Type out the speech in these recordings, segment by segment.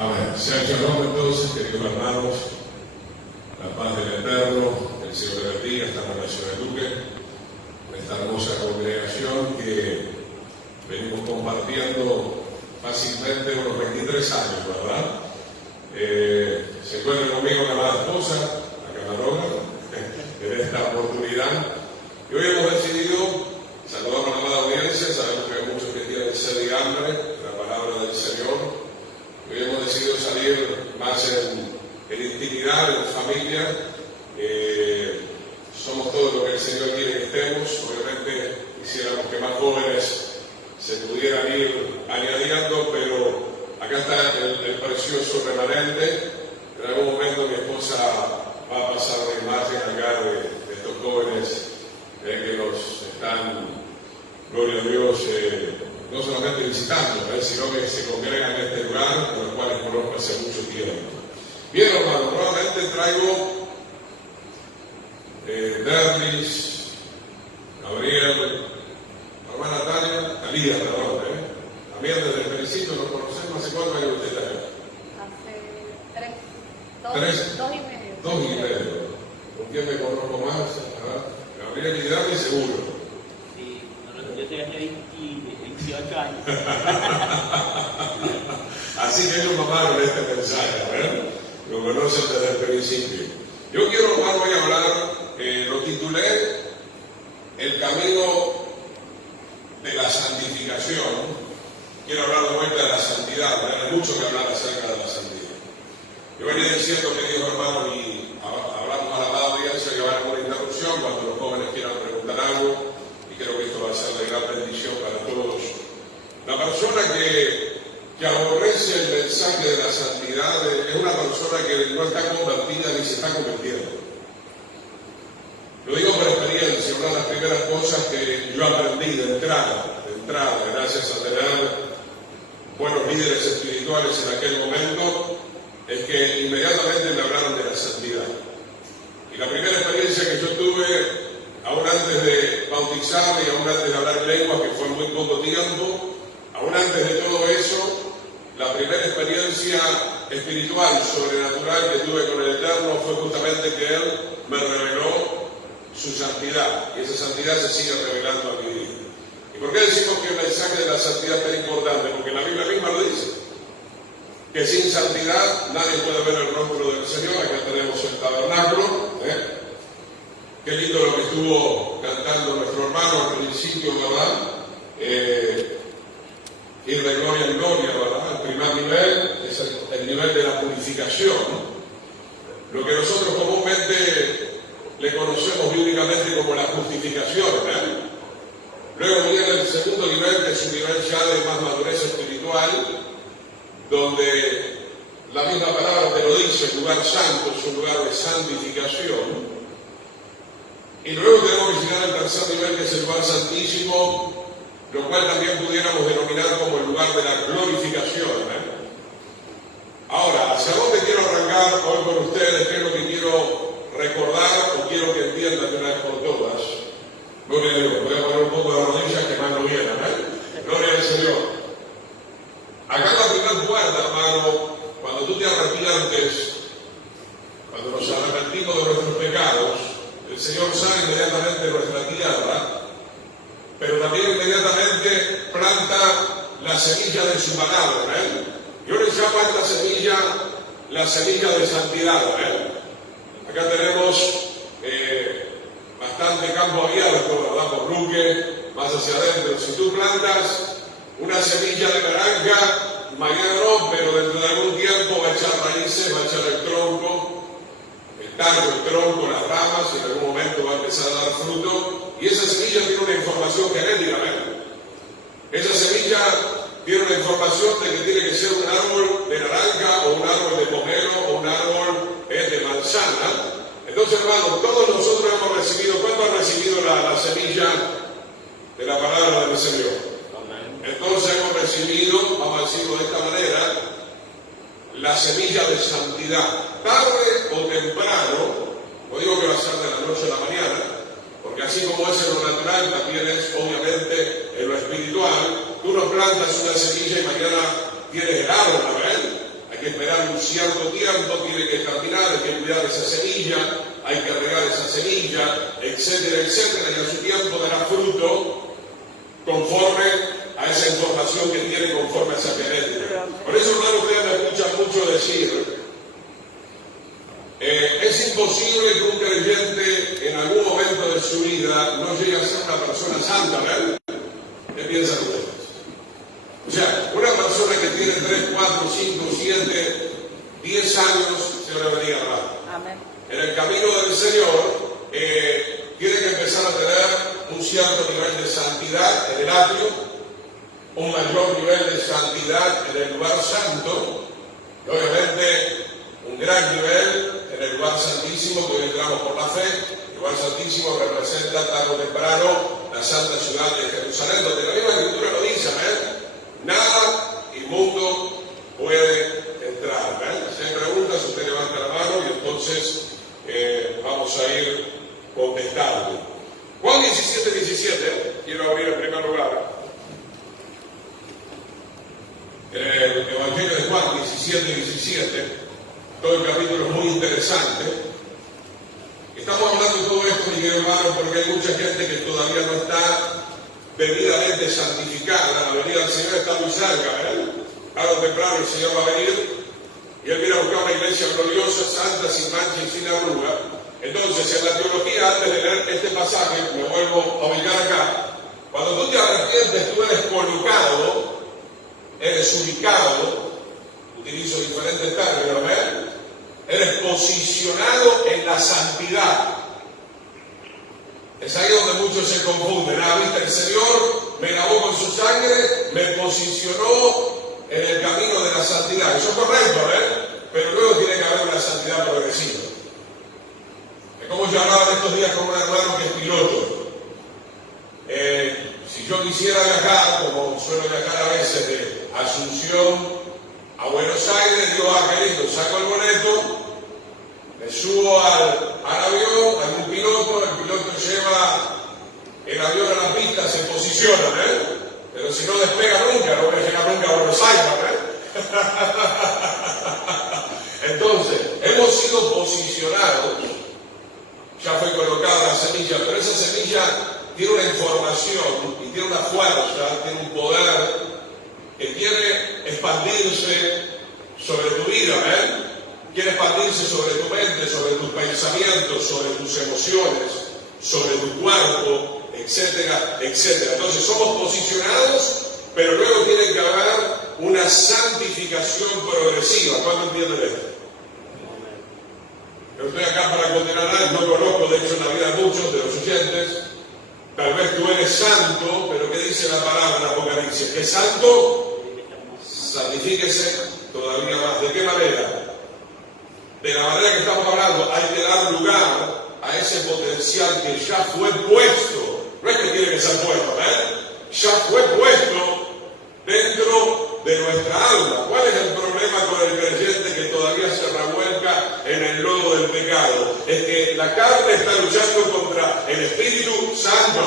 Amén. Sea shalom entonces, queridos hermanos, la paz del Eterno, el Señor de bendiga, estamos en la ciudad de Luque, en esta hermosa congregación que venimos compartiendo fácilmente unos 23 años, ¿verdad? Se encuentra conmigo la amada esposa, la camarógrafa, en esta oportunidad. Y hoy hemos decidido saludar a la amada audiencia, sabemos que hay muchos que tienen sed y hambre, la palabra del Señor. Hoy hemos decidido salir más en intimidad, en familia. Somos todo lo que el Señor quiere que estemos. Obviamente quisiéramos que más jóvenes se pudieran ir añadiendo, pero acá está el precioso remanente. En algún momento mi esposa va a pasar una imagen acá de estos jóvenes que nos están, gloria a Dios, no solamente visitando, sino que se congregan en este lugar, con los cuales conozco hace mucho tiempo. Bien, hermano, nuevamente traigo Derlis, Gabriel, la hermana Tania, Alida, perdón, también desde el principio nos conocemos. ¿Hace cuántos años usted está acá? Hace 2 y medio. 2 y medio. ¿Con quién me conozco más? Gabriel y Derlis, seguro. Sí, yo estoy aquí 18 años. Así que ellos mamaron este mensaje, ¿verdad? Lo conocen desde el principio. Yo quiero, hermano, hoy hablar, lo titulé El camino de la santificación. Quiero hablar de vuelta de la santidad, ¿verdad? Hay mucho que hablar acerca de la santidad. Yo venía diciendo, queridos hermanos, y hablamos a la amada audiencia que va a haber una interrupción cuando los jóvenes quieran preguntar algo, y creo que esto va a ser de gran bendición para todos. La persona que aborrece el mensaje de la santidad es una persona que no está convertida ni se está convirtiendo. Lo digo por experiencia, una de las primeras cosas que yo aprendí de entrada, gracias a tener buenos líderes espirituales en aquel momento, es que inmediatamente me hablaron de la santidad. Y la primera experiencia que yo tuve, aún antes de bautizarme y aún antes de hablar lenguas, que fue muy poco tiempo, aún antes de todo eso, la primera experiencia espiritual, sobrenatural que tuve con el Eterno fue justamente que Él me reveló su santidad, y esa santidad se sigue revelando a mi vida. ¿Y por qué decimos que el mensaje de la santidad es tan importante? Porque la Biblia misma lo dice, que sin santidad nadie puede ver el rostro del Señor. Acá tenemos el tabernáculo, qué lindo lo que estuvo cantando nuestro hermano al principio, ¿verdad? Ir de gloria en gloria, ¿verdad? El primer nivel es el nivel de la purificación, ¿no? Lo que nosotros comúnmente le conocemos bíblicamente como la justificación, ¿verdad? Luego viene el segundo nivel, que es un nivel ya de más madurez espiritual, donde la misma palabra te lo dice, el lugar santo es un lugar de santificación. Y luego tenemos que llegar al tercer nivel, que es el lugar santísimo, lo cual también pudiéramos denominar como el lugar de la glorificación. Ahora, ¿hacia dónde quiero arrancar hoy con ustedes? ¿Qué es lo que quiero recordar o quiero que entiendan de una vez por todas? Gloria a Dios. Voy a poner un poco de rodillas que más lo vieran, Gloria al Señor. Acá en la primera puerta, hermano, cuando tú te arrepientes, cuando nos arrepentimos de nuestros pecados, el Señor sale inmediatamente de nuestra tierra, pero también inmediatamente planta la semilla de su palabra, Yo le llamo a esta semilla la semilla de santidad, Acá tenemos bastante campo abierto, ¿verdad? Por Luque, más hacia adentro. Si tú plantas una semilla de naranja, mañana no, pero dentro de algún tiempo va a echar raíces, va a echar el tronco, el tallo, el tronco, las ramas, y en algún momento va a empezar a dar fruto. Y esa semilla tiene una información genética, Esa semilla tiene una información de que tiene que ser un árbol de naranja, o un árbol de pomelo, o un árbol de manzana. Entonces, hermano, todos nosotros hemos recibido, ¿cuánto han recibido la semilla de la palabra del Señor? Entonces hemos recibido, vamos a decirlo de esta manera, la semilla de santidad. Tarde o temprano, no digo que va a ser de la noche a la mañana, porque así como es en lo natural, también es obviamente en lo espiritual. Tú no plantas una semilla y mañana tienes el árbol, ¿verdad? Hay que cierto tiempo, tiene que germinar, hay que cuidar esa semilla, hay que regar esa semilla, etcétera, etcétera, y a su tiempo dará fruto conforme a esa información que tiene, conforme a esa genética. Por eso, hermano, ustedes me escuchan mucho decir, es imposible que un creyente en algún momento de su vida no llegue a ser una persona santa, ¿verdad? ¿Qué piensan ustedes? O sea, una persona que tiene 3, 4, 5, 7, 10 años, se va a venir a hablar. Amén. En el camino del Señor, tiene que empezar a tener un cierto nivel de santidad en el atrio, un mayor nivel de santidad en el lugar santo, y obviamente un gran nivel en el lugar santísimo, que hoy entramos por la fe. El lugar santísimo representa tarde o temprano la santa ciudad de Jerusalén, donde la misma Escritura lo dice, ¿eh? Nada inmundo puede entrar. Si hay preguntas, usted levanta la mano y entonces vamos a ir contestando. Juan 17:17, quiero abrir en primer lugar. El Evangelio de Juan 17:17, todo el capítulo es muy interesante. Estamos hablando de todo esto, mi querido hermano, porque hay mucha gente que todavía no está debidamente santificada. La venida del Señor está muy cerca, ¿verdad? Tarde o temprano el Señor va a venir y Él viene a buscar una iglesia gloriosa, santa, sin mancha y sin arruga. Entonces, en la teología, antes de leer este pasaje, me vuelvo a ubicar acá. Cuando tú te arrepientes, tú eres colocado, eres ubicado, utilizo diferentes términos, ¿verdad? Eres posicionado en la santidad. Es ahí donde muchos se confunden. Viste, el Señor me lavó con su sangre, me posicionó en el camino de la santidad. Eso es correcto, pero luego tiene que haber una santidad progresiva. Es como yo hablaba estos días con un hermano que es piloto. Si yo quisiera viajar, como suelo viajar a veces de Asunción a Buenos Aires, digo, qué lindo, saco el boleto, me subo al avión, hay un piloto, el piloto lleva el avión a la pista, se posiciona, pero si no despega nunca, no voy a llegar nunca a Buenos Aires, Entonces, hemos sido posicionados, ya fue colocada la semilla, pero esa semilla tiene una información y tiene una fuerza, tiene un poder que quiere expandirse sobre tu vida, quiere expandirse sobre tu mente, sobre tus pensamientos, sobre tus emociones, sobre tu cuerpo, etcétera, etcétera. Entonces somos posicionados, pero luego tiene que haber una santificación progresiva. ¿Cuándo entienden esto? Yo estoy acá para condenar a nadie, no conozco de hecho en la vida a muchos de los oyentes. Tal vez tú eres santo, pero ¿qué dice la palabra en Apocalipsis? ¿Que es santo? Santifíquese todavía más. ¿De qué manera? De la manera que estamos hablando, hay que dar lugar a ese potencial que ya fue puesto. No es que tiene que ser puesto, ya fue puesto dentro de nuestra alma. ¿Cuál es el problema con el creyente que todavía se revuelca en el lodo del pecado? Es que la carne está luchando contra el Espíritu Santo,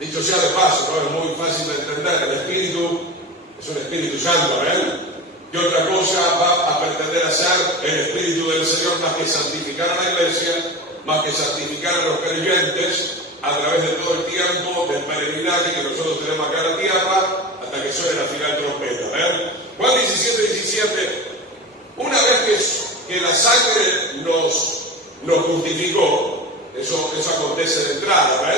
Dicho sea de paso, es muy fácil de entender. El Espíritu es un Espíritu Santo, ¿Y otra cosa va a pretender hacer el Espíritu del Señor más que santificar a la iglesia, más que santificar a los creyentes a través de todo el tiempo del peregrinaje que nosotros tenemos acá en la tierra hasta que suene la final trompeta? Juan 17:17, una vez que la sangre nos justificó, eso acontece de entrada,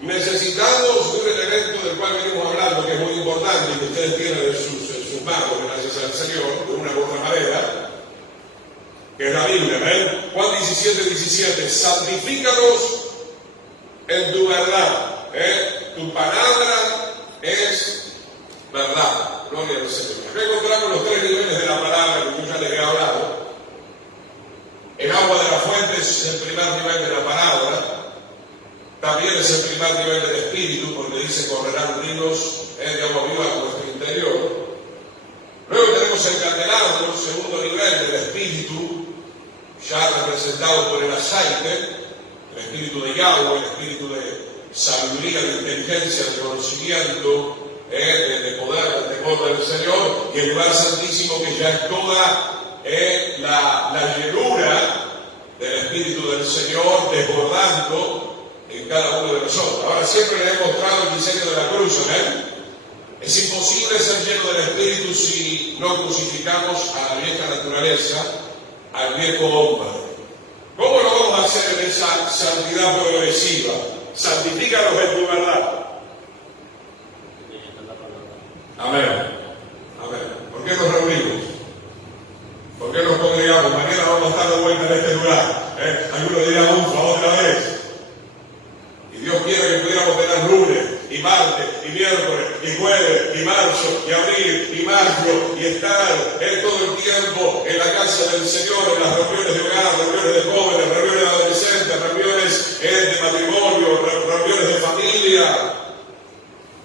necesitamos de un elemento del cual venimos hablando, que es muy importante y que ustedes tienen en sus manos, gracias al Señor, de una u otra manera, que es la Biblia. Juan 17:17, santifícalos en tu verdad. Tu palabra es verdad. Gloria al Señor. Acá encontramos los 3 niveles de la palabra que yo ya les he hablado. El agua de la fuente es el primer nivel de la palabra. También es el primer nivel del Espíritu, porque dice correrán ríos de agua viva a nuestro interior. Luego tenemos el candelabro, el segundo nivel del Espíritu, ya representado por el aceite, el Espíritu de Yahweh, el Espíritu de sabiduría, de inteligencia, de conocimiento, de poder, de temor del Señor, y el lugar santísimo que ya es toda la llenura del Espíritu del Señor desbordando en cada uno de nosotros. Ahora, siempre le he mostrado el diseño de la cruz, ¿amén? Es imposible ser lleno del Espíritu si no crucificamos a la vieja naturaleza, al viejo hombre. ¿Cómo lo vamos a hacer en esa santidad progresiva? Santifícanos en tu verdad. Amén. Amén. ¿Por qué nos reunimos? ¿Por qué nos congregamos? Mañana vamos a estar de vuelta en este lugar. Algunos dirán, ufa, otra vez. Y Dios quiere que pudiéramos tener lunes, y martes, y miércoles, y jueves, y marzo, y abril, y mayo, y estar todo el tiempo en la casa del Señor, en las reuniones de hogar, reuniones de jóvenes, reuniones de adolescentes, reuniones de matrimonio, reuniones de familia.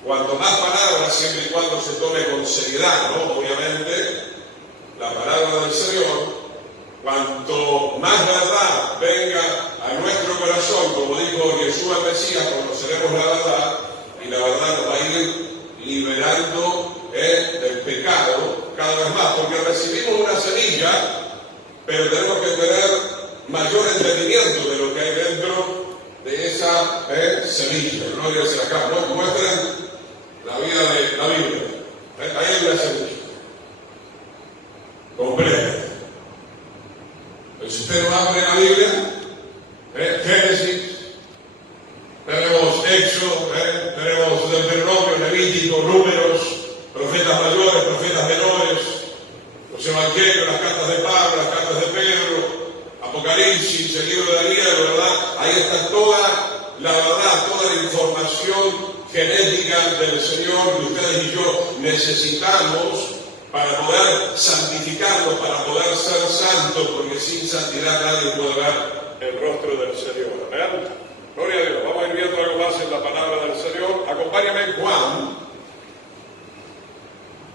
Cuanto más palabras, siempre y cuando se tome con seriedad, ¿no? Obviamente, la palabra del Señor, cuanto más verdad venga a nuestro corazón, como dijo Jesús el Mesías, conoceremos la verdad, y la verdad nos va a ir liberando del pecado cada vez más, porque recibimos una semilla, pero tenemos que tener mayor entendimiento de lo que hay dentro de esa semilla. Gloria sea acá. Muestren la vida de la Biblia. Ahí hay una semilla completa. Pero si usted no abre la Biblia, Génesis, tenemos Éxodo, tenemos Deuteronomio, Levítico, Números, profetas mayores, profetas menores, los evangelios, las cartas de Pablo, las cartas de Pedro, Apocalipsis, el libro de Daniel, ¿verdad? Ahí está toda la verdad, toda la información genética del Señor que ustedes y yo necesitamos para poder santificarnos, para poder ser santos, porque sin santidad nadie puede ver el rostro del Señor. ¿Amén? Gloria a Dios. Vamos a ir viendo algo más en la palabra del Señor. Acompáñame en Juan,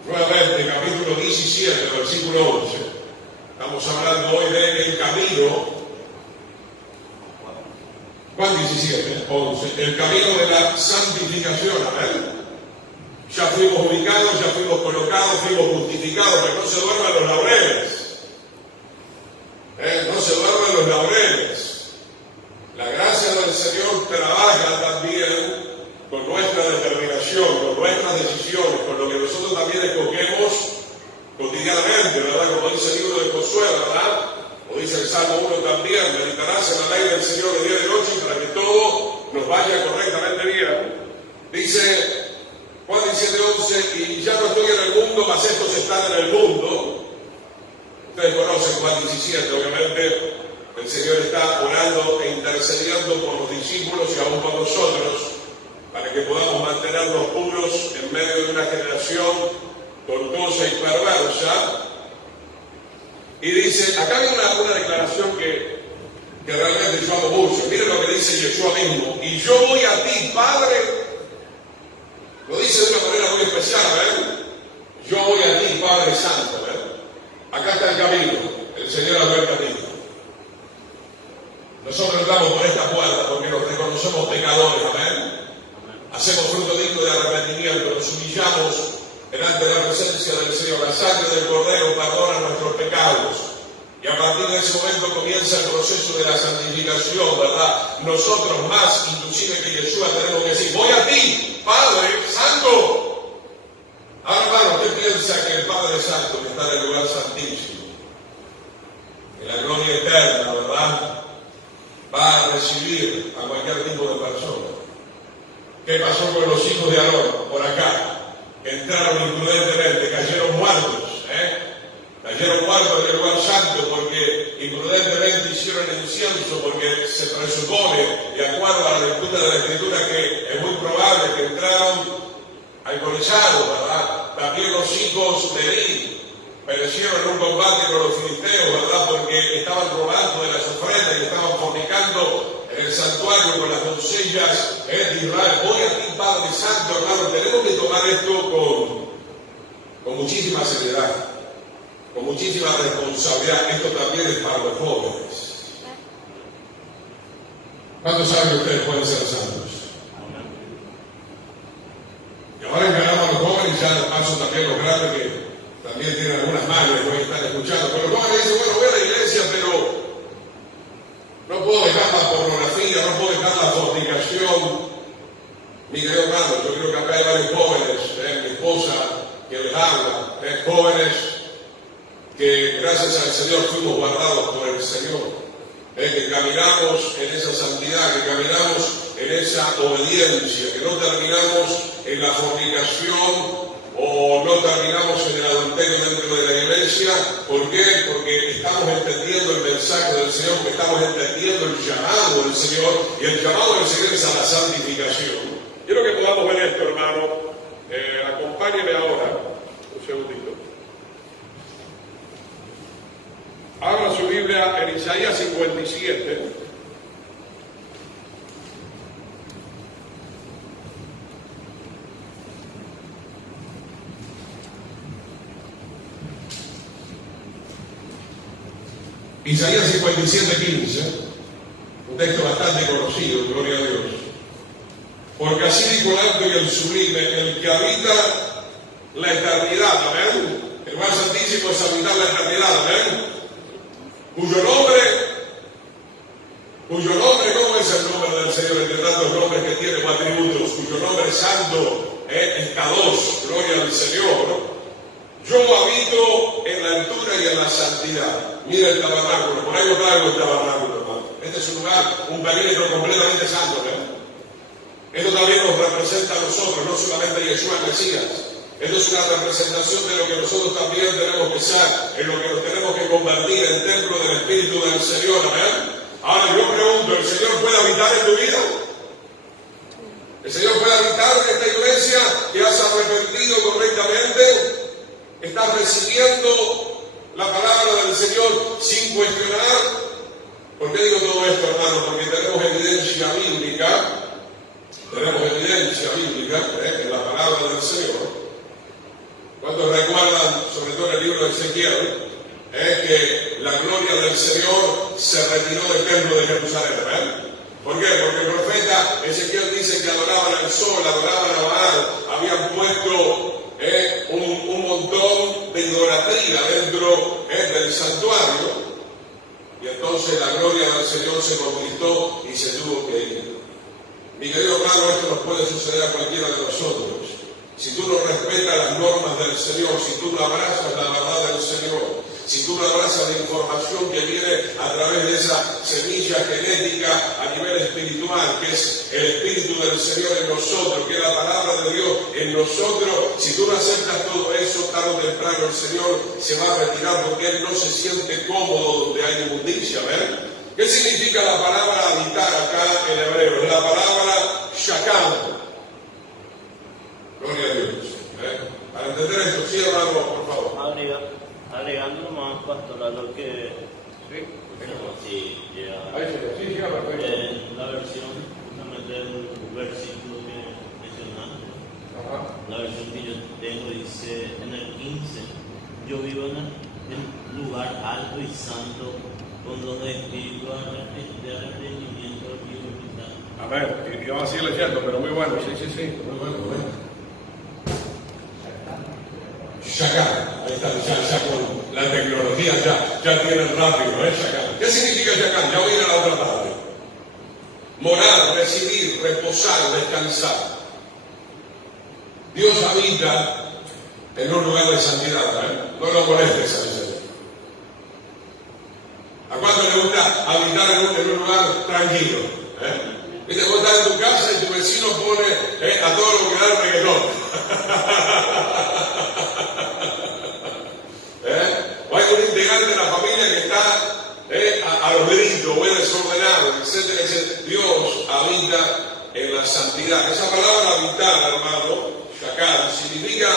nuevamente, capítulo 17, versículo 11. Estamos hablando hoy del camino. Juan 17, 11. El camino de la santificación. Amén. Ya fuimos ubicados, ya fuimos colocados, fuimos justificados, pero no se duerman los laureles. No se duerman los laureles. La gracia del Señor trabaja también con nuestra determinación, con nuestras decisiones, con lo que nosotros también escogemos cotidianamente, ¿verdad? Como dice el libro de Josué, ¿verdad? O dice el Salmo 1 también, meditarás en la ley del Señor de día y de noche para que todo nos vaya correctamente bien. Dice Juan 17:11, y ya no estoy en el mundo, mas estos están en el mundo. Ustedes conocen Juan 17, obviamente el Señor está orando e intercediendo por los discípulos y aún por nosotros, para que podamos mantenernos puros en medio de una generación tortuosa y perversa. Y dice, acá hay una declaración que realmente yo amo mucho. Miren lo que dice Yeshua mismo, y yo voy a ti, Padre. Lo dice de una manera muy especial, Yo voy a ti, Padre Santo, Acá está el camino, el Señor abrió el camino. Nosotros entramos por esta puerta porque nos reconocemos pecadores, amén. Hacemos fruto digno de arrepentimiento, nos humillamos delante de la presencia del Señor. La sangre del Cordero perdona nuestros pecados. Y a partir de ese momento comienza el proceso de la santificación, ¿verdad? Nosotros más, inclusive que Yeshua, tenemos que decir, voy a ti, Padre Santo. Ahora, hermano, ¿usted piensa que el Padre Santo, que está en el lugar santísimo, en la gloria eterna, ¿verdad?, va a recibir a cualquier tipo de persona? ¿Qué pasó con los hijos de Aarón por acá? Entraron imprudentemente, cayeron muertos, Cayeron muertos en el lugar santo porque imprudentemente hicieron el incienso, porque se presupone, de acuerdo a la lectura de la Escritura, que es muy probable que entraron alcoholizados, ¿verdad? También los hijos de Eli perecieron en un combate con los filisteos, ¿verdad? Porque estaban robando de las ofrendas y estaban fornicando en el santuario con las doncellas de Israel. Voy a ti, Padre Santo, hermano, tenemos que tomar esto con muchísima seriedad, con muchísima responsabilidad. Esto también es para los jóvenes. ¿Cuántos saben que ustedes pueden ser santos? Y ahora encaramos a los jóvenes jóvenes, ya de paso también los grandes que también tienen algunas madres que hoy están escuchando, pero los jóvenes dicen, bueno, voy a la iglesia, pero no puedo dejar la pornografía, no puedo dejar la fornicación. Mi querido hermano, yo creo que acá hay varios jóvenes, mi esposa que les habla, jóvenes que gracias al Señor fuimos guardados por el Señor, que caminamos en esa santidad, que caminamos en esa obediencia, que no terminamos en la fornicación o no terminamos en el adulterio dentro de la iglesia. ¿Por qué? Porque estamos entendiendo el mensaje del Señor, porque estamos entendiendo el llamado del Señor, y el llamado del Señor es a la santificación. Quiero que podamos ver esto, hermano. Acompáñeme ahora, un segundito. Abra su Biblia en Isaías 57. Isaías 57:15, un texto bastante conocido, gloria a Dios. Porque así dijo el alto y el sublime, el que habita la eternidad, amén. El más santísimo es habitar la eternidad, amén. Cuyo nombre, ¿cómo es el nombre del Señor? Entre tantos nombres que tiene o atributos, cuyo nombre es santo, es Kadosh, gloria al Señor. Yo habito en la altura y en la santidad. Mira el tabernáculo, por ahí os traigo el tabernáculo, hermano. Este es un lugar, un perímetro completamente santo, ¿verdad? Esto también nos representa a nosotros, no solamente a Yeshua el Mesías. Esto es una representación de lo que nosotros también tenemos que ser, en lo que nos tenemos que convertir en templo del Espíritu del Señor, amén. Ahora yo pregunto, ¿el Señor puede habitar en tu vida? ¿El Señor puede habitar en esta iglesia que has arrepentido correctamente? ¿Estás recibiendo la palabra del Señor sin cuestionar? ¿Por qué digo todo esto, hermano? Porque tenemos evidencia bíblica. Tenemos evidencia bíblica en la palabra del Señor. ¿Cuántos recuerdan, sobre todo en el libro de Ezequiel, que la gloria del Señor se retiró del templo de Jerusalén? ¿Por qué? Porque el profeta Ezequiel dice que adoraban al sol, adoraban a Baal, habían puesto un montón de idolatría dentro del santuario, y entonces la gloria del Señor se conquistó y se tuvo que ir. Mi querido hermano, esto nos puede suceder a cualquiera de nosotros. Si tú no respetas las normas del Señor, si tú no abrazas la verdad del Señor, si tú no abrazas la información que viene a través de esa semilla genética a nivel espiritual, que es el Espíritu del Señor en nosotros, que es la palabra de Dios en nosotros, si tú no aceptas todo eso, tarde o temprano el Señor se va a retirar, porque Él no se siente cómodo donde hay inmundicia, ¿ven? ¿Qué significa la palabra habitar acá en hebreo? Es la palabra shakam. Gloria a Dios. Para entender esto, sí, hermano, por favor. Agregando más, pastor, a lo que... Sí, ya. La versión, justamente el versículo que mencionaste, la versión que yo tengo dice en el 15, yo vivo en el lugar alto y santo, con los espíritus de arrepentimiento y humildad. Amén. Y vamos a seguir leyendo, pero muy bueno, sí, muy bueno. Shakar, ahí está, ya con la tecnología ya tienen rápido, Shakar. ¿Qué significa Shakar? Ya voy a ir a la otra parte. Morar, residir, reposar, descansar. Dios habita en un lugar de santidad, no lo molestes a veces. ¿A cuánto le gusta habitar en un lugar tranquilo? Viste, vos estás en tu casa y tu vecino pone a todo lo que da el reggaetón. O hay un integrante de la familia que está a los gritos, o es desordenado, etcétera, etcétera. Dios habita en la santidad. Esa palabra habitar, hermano, shakar, significa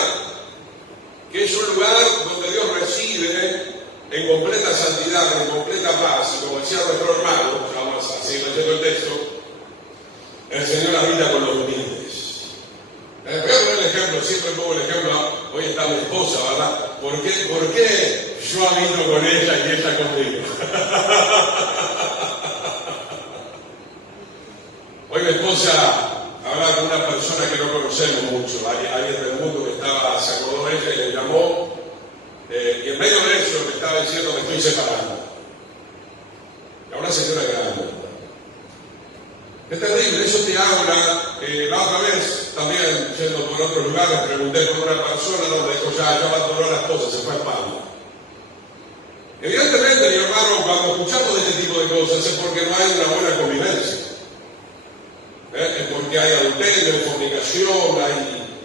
que es un lugar donde Dios reside en completa santidad, en completa paz. Y como decía nuestro hermano, vamos a seguir leyendo el texto, el Señor habita con los humildes. Voy a poner el ejemplo, siempre pongo el ejemplo, hoy está mi esposa, ¿verdad? ¿Por qué yo habito con ella y ella conmigo? Hoy mi esposa hablar con una persona que no conocemos mucho, alguien del mundo que se acordó de ella y le llamó, y en medio de eso le estaba diciendo me estoy separando. A una señora grande. Es terrible, eso te habla. La otra vez, también yendo por otros lugares, pregunté por una persona donde dijo ya abandonó las cosas, se fue a España. Evidentemente, mi hermano, cuando escuchamos de este tipo de cosas es porque no hay una buena convivencia. Es porque hay adulterio, hay fornicación,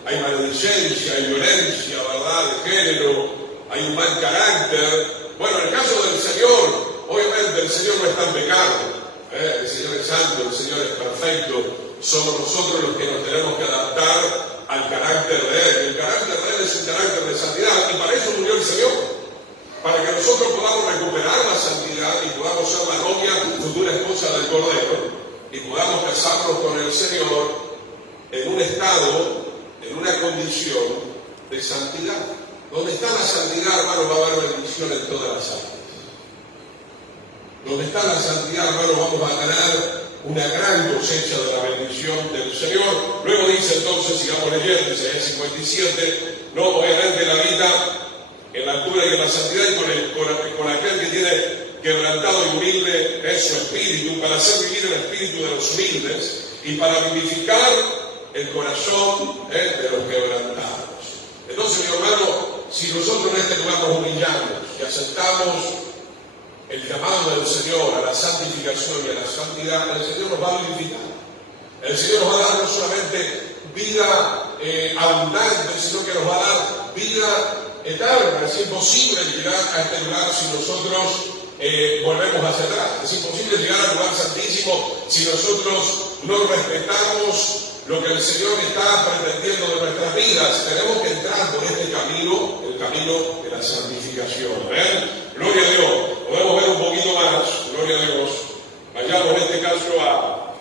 hay maledicencia, hay violencia, ¿verdad?, de género, hay un mal carácter. Bueno, en el caso del Señor, obviamente el Señor no está en pecado. El Señor es santo, el Señor es perfecto. Somos nosotros los que nos tenemos que adaptar al carácter de Él. El carácter de Él es un carácter de santidad y para eso murió el Señor. Para que nosotros podamos recuperar la santidad y podamos ser la novia, futura esposa del Cordero, y podamos casarnos con el Señor en un estado, en una condición de santidad. Donde está la santidad, hermano, va a haber bendición en todas las áreas. Donde está la santidad, hermano, vamos a tener una gran cosecha de la bendición del Señor. Luego dice entonces, sigamos leyendo, Isaías 57, no, obviamente la vida en la altura y en la santidad y con aquel que tiene quebrantado y humilde es su espíritu, para hacer vivir el espíritu de los humildes y para vivificar el corazón de los quebrantados. Entonces, mi hermano, si nosotros en este lugar nos humillamos y aceptamos el llamado del Señor a la santificación y a la santidad, el Señor nos va a vivificar. El Señor nos va a dar no solamente vida abundante, sino que nos va a dar vida eterna. Es imposible llegar a este lugar si nosotros volvemos hacia atrás. Es imposible llegar al lugar santísimo si nosotros no respetamos lo que el Señor está pretendiendo de nuestras vidas. Tenemos que entrar por este camino, el camino de la santificación. Gloria a Dios. Podemos ver un poquito más, gloria a Dios. Vayamos en este caso a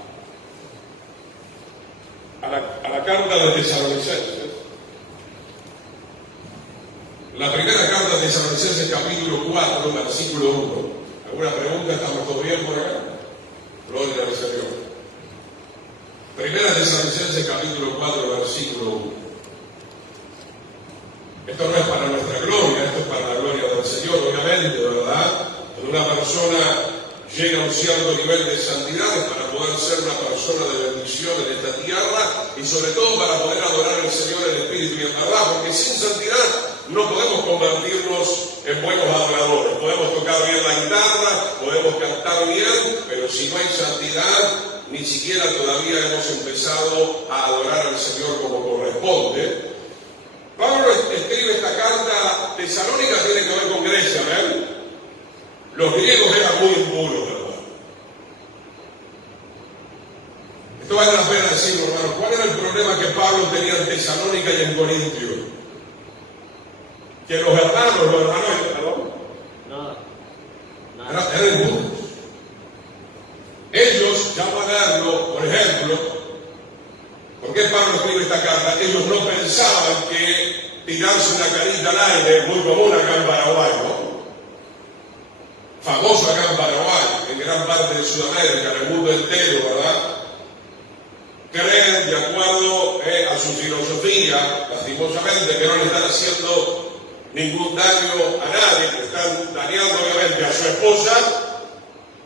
la carta de Tesalonicenses. La primera carta de Tesalonicenses, capítulo 4, versículo 1. ¿Alguna pregunta? ¿Estamos todos bien por acá? Gloria al Señor. Primera Tesalonicenses, capítulo 4, versículo 1. Esto no es para nuestra gloria, esto es para la gloria del Señor, obviamente, ¿verdad? Cuando una persona llega a un cierto nivel de santidad es para poder ser una persona de bendición en esta tierra y sobre todo para poder adorar al Señor en espíritu y en verdad, porque sin santidad no podemos convertirnos en buenos adoradores. Podemos tocar bien la guitarra, podemos cantar bien, pero si no hay santidad, ni siquiera todavía hemos empezado a adorar al Señor como corresponde. Pablo escribe esta carta. Tesalónica tiene que ver con Grecia, ¿ven? Los griegos eran muy impuros, ¿verdad? Esto vale la pena decirlo, hermano. ¿Cuál era el problema que Pablo tenía en Tesalónica y en Corintio? Que los hermanos, perdón, eran impuros. Ellos, ya moderno, por ejemplo, ¿por qué Pablo escribe esta carta? Ellos no pensaban que tirarse una carita al aire es muy común acá en Paraguay, ¿no? Famoso acá en Paraguay, en gran parte de Sudamérica, en el mundo entero, ¿verdad? Creen, de acuerdo a su filosofía, lastimosamente, que no le están haciendo ningún daño a nadie, que están dañando obviamente a su esposa,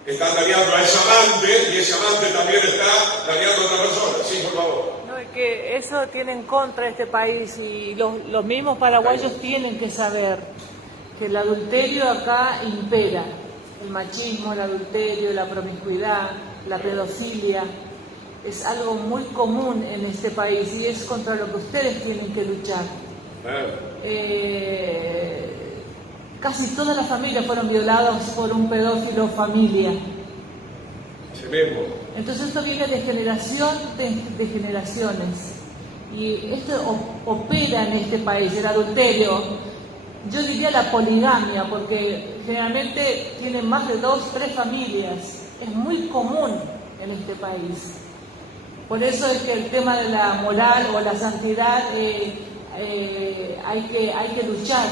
que están dañando a ese amante, y ese amante también está dañando a otra persona. Sí, por favor. No, es que eso tiene en contra este país y los mismos paraguayos tienen que saber que el adulterio acá impera. El machismo, el adulterio, la promiscuidad, la pedofilia, es algo muy común en este país y es contra lo que ustedes tienen que luchar. Casi todas las familias fueron violadas por un pedófilo familia. Sí mismo. Entonces esto viene de generación de generaciones y esto opera en este país, el adulterio, yo diría la poligamia, porque generalmente tienen más de 2, 3 familias, es muy común en este país. Por eso es que el tema de la moral o la santidad hay que luchar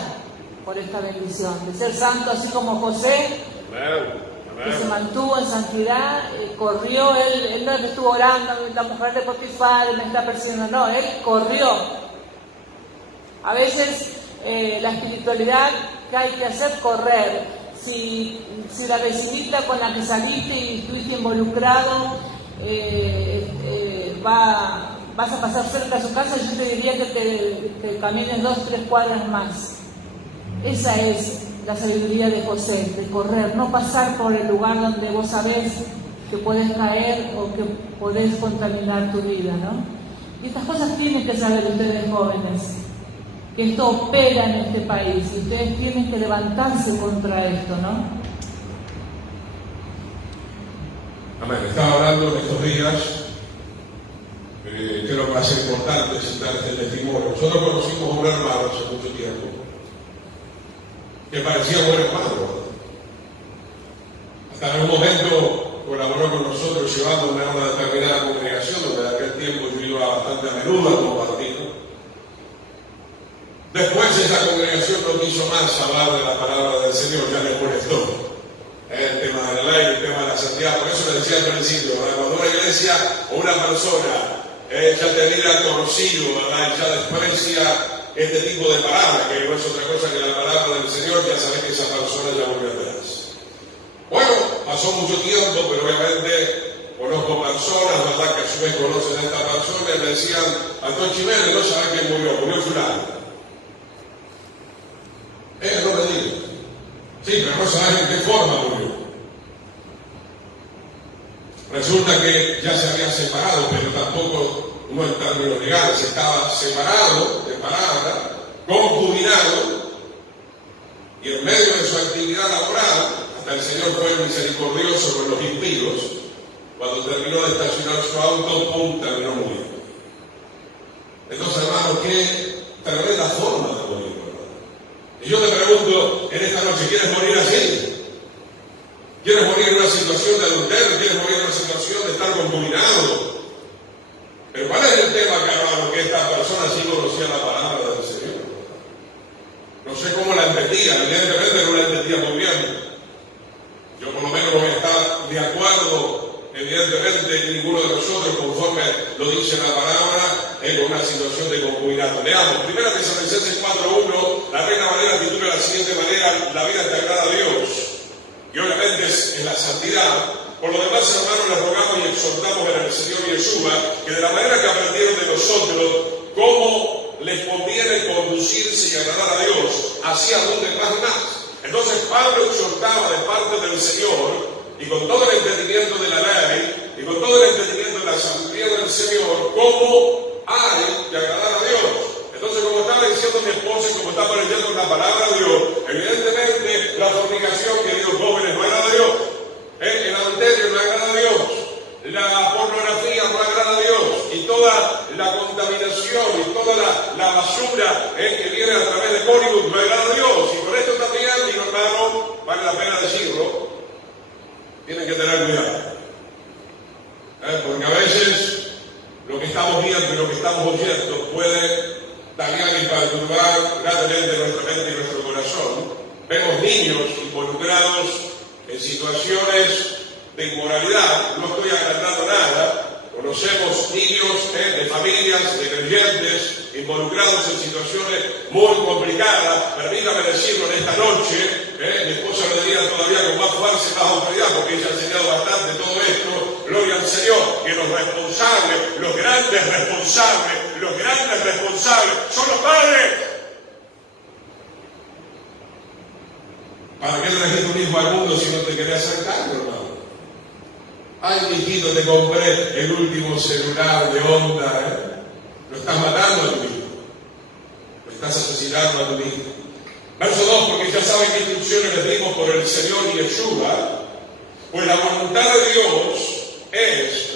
por esta bendición, de ser santo así como José. Amén. que se mantuvo en santidad, corrió, él no es que estuvo orando, la mujer de Potifar me está persiguiendo, no, él corrió. A veces la espiritualidad que hay que hacer correr. Si la vecinita con la que saliste y estuviste involucrado vas a pasar cerca de su casa, yo te diría que camines 2 o 3 cuadras más. Esa es la sabiduría de José, de correr, no pasar por el lugar donde vos sabés que podés caer o que podés contaminar tu vida, ¿no? Y estas cosas tienen que saber ustedes jóvenes, que esto opera en este país y ustedes tienen que levantarse contra esto, ¿no? Amén. Estaba hablando en estos días, creo que va a ser importante citar este testimonio. Nosotros conocimos a un hermano hace mucho tiempo, que parecía buen hermano. Hasta en un momento colaboró con nosotros llevando una determinada congregación, donde en aquel tiempo yo iba bastante a menudo a compartir. Después esa congregación no quiso más hablar de la palabra del Señor, ya le molestó. El tema de la ley, el tema de la santidad, por eso le decía al principio, cuando una iglesia o una persona ya te mira torcido, ¿verdad? Y ya desprecia este tipo de palabras, que no es otra cosa que la palabra del Señor, ya sabes que esa persona ya volvió atrás. Bueno, pasó mucho tiempo, pero obviamente conozco personas, ¿verdad?, que a su vez conocen a esta persona y me decían, Antón Chimeno, no sabes quién murió fulano. No me digas. Sí, pero no sabes en qué forma murió. Resulta que ya se había separado, pero tampoco, no en términos legales, estaba separado de palabra, concubinado, y en medio de su actividad laboral, hasta el Señor fue misericordioso con los impíos, cuando terminó de estacionar su auto, ¡pum!, terminó muriendo. Entonces, hermano, qué tremenda forma de morir. Y yo te pregunto en esta noche, ¿quieres morir así? ¿Quieres morir en una situación de adulterio? ¿Quieres morir en una situación de estar concubinado? Pero ¿cuál es el tema, hermano? Que esta persona sí conocía la palabra del Señor. No sé cómo la entendía, evidentemente no la entendía muy bien. Yo por lo menos no voy a estar de acuerdo, evidentemente, ninguno de nosotros, conforme lo dice la palabra, en una situación de concubinato. Leamos, 1 Tesalonicenses 4:1, la Reina Valera titula de la siguiente manera, la vida te agrada a Dios. Y obviamente es en la santidad. Por lo demás, hermanos, les rogamos y exhortamos en el Señor Yeshua, que de la manera que aprendieron de nosotros, cómo les conviene conducirse y agradar a Dios, así abunden más y más. Entonces Pablo exhortaba de parte del Señor, y con todo el entendimiento de la ley, y con todo el entendimiento de la sabiduría del Señor, cómo hay que agradar a Dios. Entonces, como estaba diciendo mi esposa y como estaba leyendo la palabra de Dios, evidentemente la fornicación, queridos jóvenes, no agrada a Dios. El adulterio no agrada a Dios. La pornografía no agrada a Dios. Y toda la contaminación y toda la basura que viene a través de Hollywood no agrada a Dios. Y por esto también, mi hermano, vale la pena decirlo, tienen que tener cuidado. Porque a veces lo que estamos viendo y lo que estamos oyendo puede dañar y perturbar grandemente nuestra mente y nuestro corazón. Vemos niños involucrados en situaciones de inmoralidad, no estoy agrandando nada. Conocemos niños de familias, de creyentes, involucrados en situaciones muy complicadas. Permítame decirlo en esta noche, mi esposa lo diría todavía con más fuerza y más autoridad, porque ella ha enseñado bastante todo esto. Gloria al Señor, que los responsables, los grandes responsables son los padres. ¿Para qué le trajiste un hijo al mundo si no te querías acercarlo, hermano? Ay, mijito, te compré el último celular de Honda, Lo estás matando a tu hijo. Lo estás asesinando a tu hijo. Verso 2, porque ya saben qué instrucciones les dimos por el Señor Yeshua. Pues la voluntad de Dios es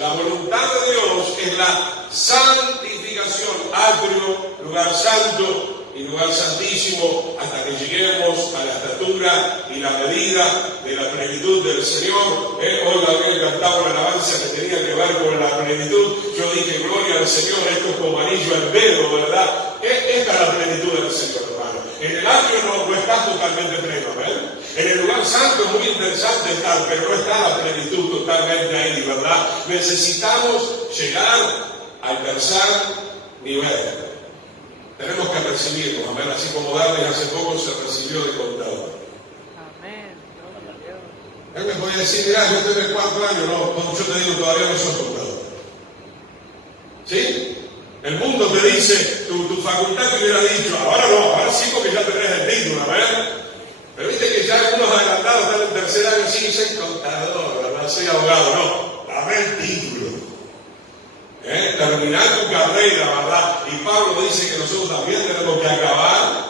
la santificación, atrio, lugar santo y lugar santísimo, hasta que lleguemos a la estatura y la medida de la plenitud del Señor. Hoy Gabriel cantaba una alabanza que tenía que ver con la plenitud. Yo dije, gloria al Señor, esto es como anillo al dedo, ¿verdad? Esta es la plenitud del Señor, hermano. En el atrio no estás totalmente pleno, ¿ven? En el lugar Santo es muy interesante estar, pero no está la plenitud totalmente ahí, ¿verdad? Necesitamos llegar al tercer nivel. Tenemos que recibirnos, amén, así como David hace poco se recibió de contador. Amén. Él me podía decir, mira, yo estoy de 4 años, no, yo te digo, todavía no soy contador. ¿Sí? El mundo te dice, tu facultad te hubiera dicho, ahora no, ahora sí porque ya tenés el título, ¿verdad? Pero viste que ya algunos adelantados están en tercer año, sí, soy contador, ¿verdad? Soy abogado, no, dame el título. Terminar tu carrera, ¿verdad? Y Pablo dice que nosotros también tenemos que acabar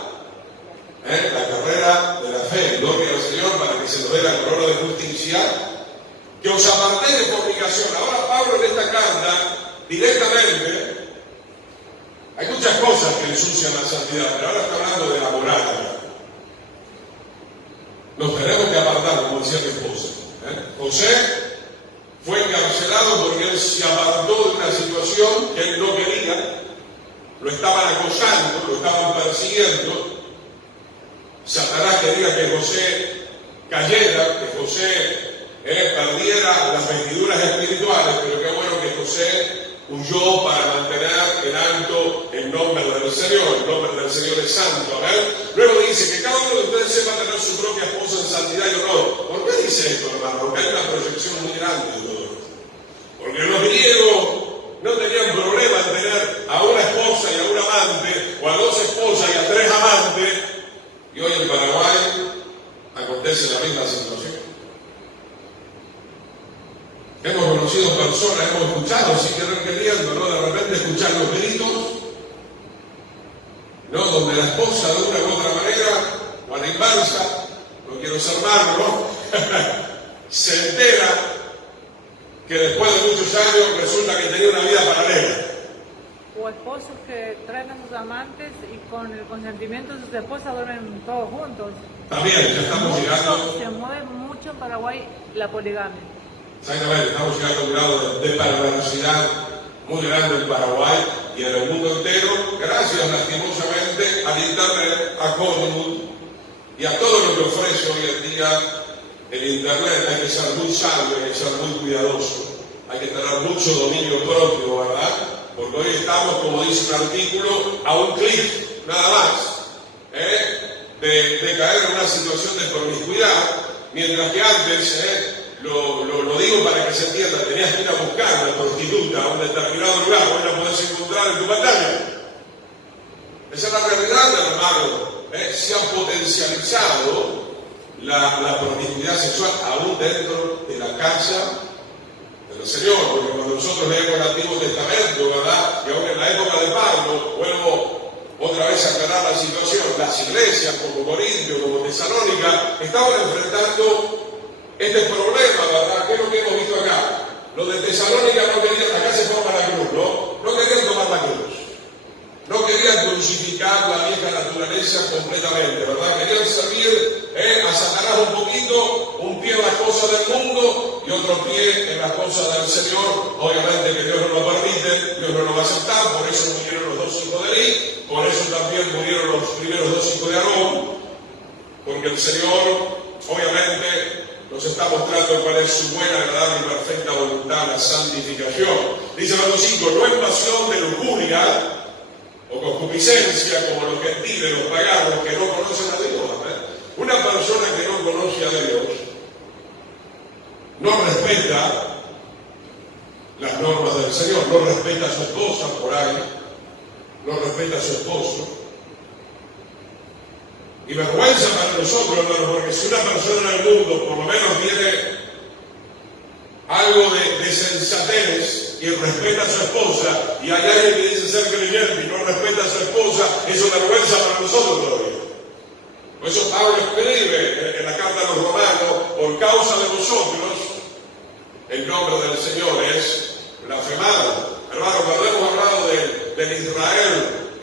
la carrera de la fe, gloria al Señor, para que se nos dé la corona de justicia, que os apartéis de fornicación. Ahora Pablo en esta carta, directamente, hay muchas cosas que ensucian la santidad, pero ahora está hablando de la moral. Nos tenemos que apartar, como decía mi esposa. José fue encarcelado porque él se apartó de una situación que él no quería, lo estaban acosando, lo estaban persiguiendo. Satanás quería que José cayera, que José perdiera las vestiduras espirituales, pero qué bueno que José huyó para mantener en alto el nombre del Señor. El nombre del Señor es santo. ¿Ver? Luego dice que cada uno de ustedes sepa tener su propia esposa en santidad y honor. ¿Por qué dice esto, hermano? Porque hay una proyección muy grande de todo esto. Porque los griegos no tenían problema en tener a una esposa y a un amante, o a 2 esposas y a 3 amantes, y hoy en Paraguay acontece la misma situación. Hemos conocido personas, hemos escuchado, sin querer queriendo, ¿no? De repente escuchar los gritos, ¿no? Donde la esposa de una u otra manera, o a la inversa, no quiero ser malo, ¿no? Se entera que después de muchos años resulta que tenía una vida paralela. O esposos que traen a sus amantes y con el consentimiento de sus esposas duermen todos juntos. También, ya estamos llegando. Se mueve mucho en Paraguay la poligamia. Exactamente, estamos llegando a un grado de perversidad muy grande en Paraguay y en el mundo entero, gracias lastimosamente al Internet, a Hollywood y a todo lo que ofrece hoy en día el Internet. Hay que ser muy sabio, hay que ser muy cuidadoso, hay que tener mucho dominio propio, ¿verdad? Porque hoy estamos, como dice un artículo, a un clic, nada más, de caer en una situación de promiscuidad, mientras que antes, lo digo para que se entienda, tenías que ir a buscar una prostituta a un determinado lugar, hoy la podés encontrar en tu pantalla. Esa es la realidad, hermano. Se ha potencializado la promiscuidad sexual aún dentro de la casa del Señor, porque cuando nosotros leemos el Antiguo Testamento, ¿verdad? Y aún en la época de Pablo, vuelvo otra vez a aclarar la situación, las iglesias como Corintio, como Tesalónica, estaban enfrentando este problema, ¿verdad? ¿Qué es lo que hemos visto acá? Los de Tesalónica no querían, acá se forma la cruz, ¿no? No querían tomar la cruz. No querían crucificar la vieja naturaleza completamente, ¿verdad? Querían servir a Satanás un poquito, un pie en las cosas del mundo y otro pie en las cosas del Señor. Obviamente que Dios no lo permite, Dios no lo va a aceptar, por eso murieron los 2 hijos de Eli, por eso también murieron los primeros 2 hijos de Aarón, porque el Señor, obviamente, nos está mostrando cuál es su buena, agradable y perfecta voluntad, la santificación. Dice el verso 5, no en pasión de lujuria o concupiscencia como los gentiles, los paganos que no conocen a Dios. Una persona que no conoce a Dios no respeta las normas del Señor, no respeta a su esposa por ahí, no respeta a su esposo. Y vergüenza para nosotros, hermanos, porque si una persona en el mundo por lo menos tiene algo de sensatez y respeta a su esposa, y hay alguien que dice ser creyente y no respeta a su esposa, eso es vergüenza para nosotros todavía. Por eso Pablo escribe en la carta a los Romanos, por causa de vosotros, el nombre del Señor es blasfemado. Hermano, cuando hemos hablado del Israel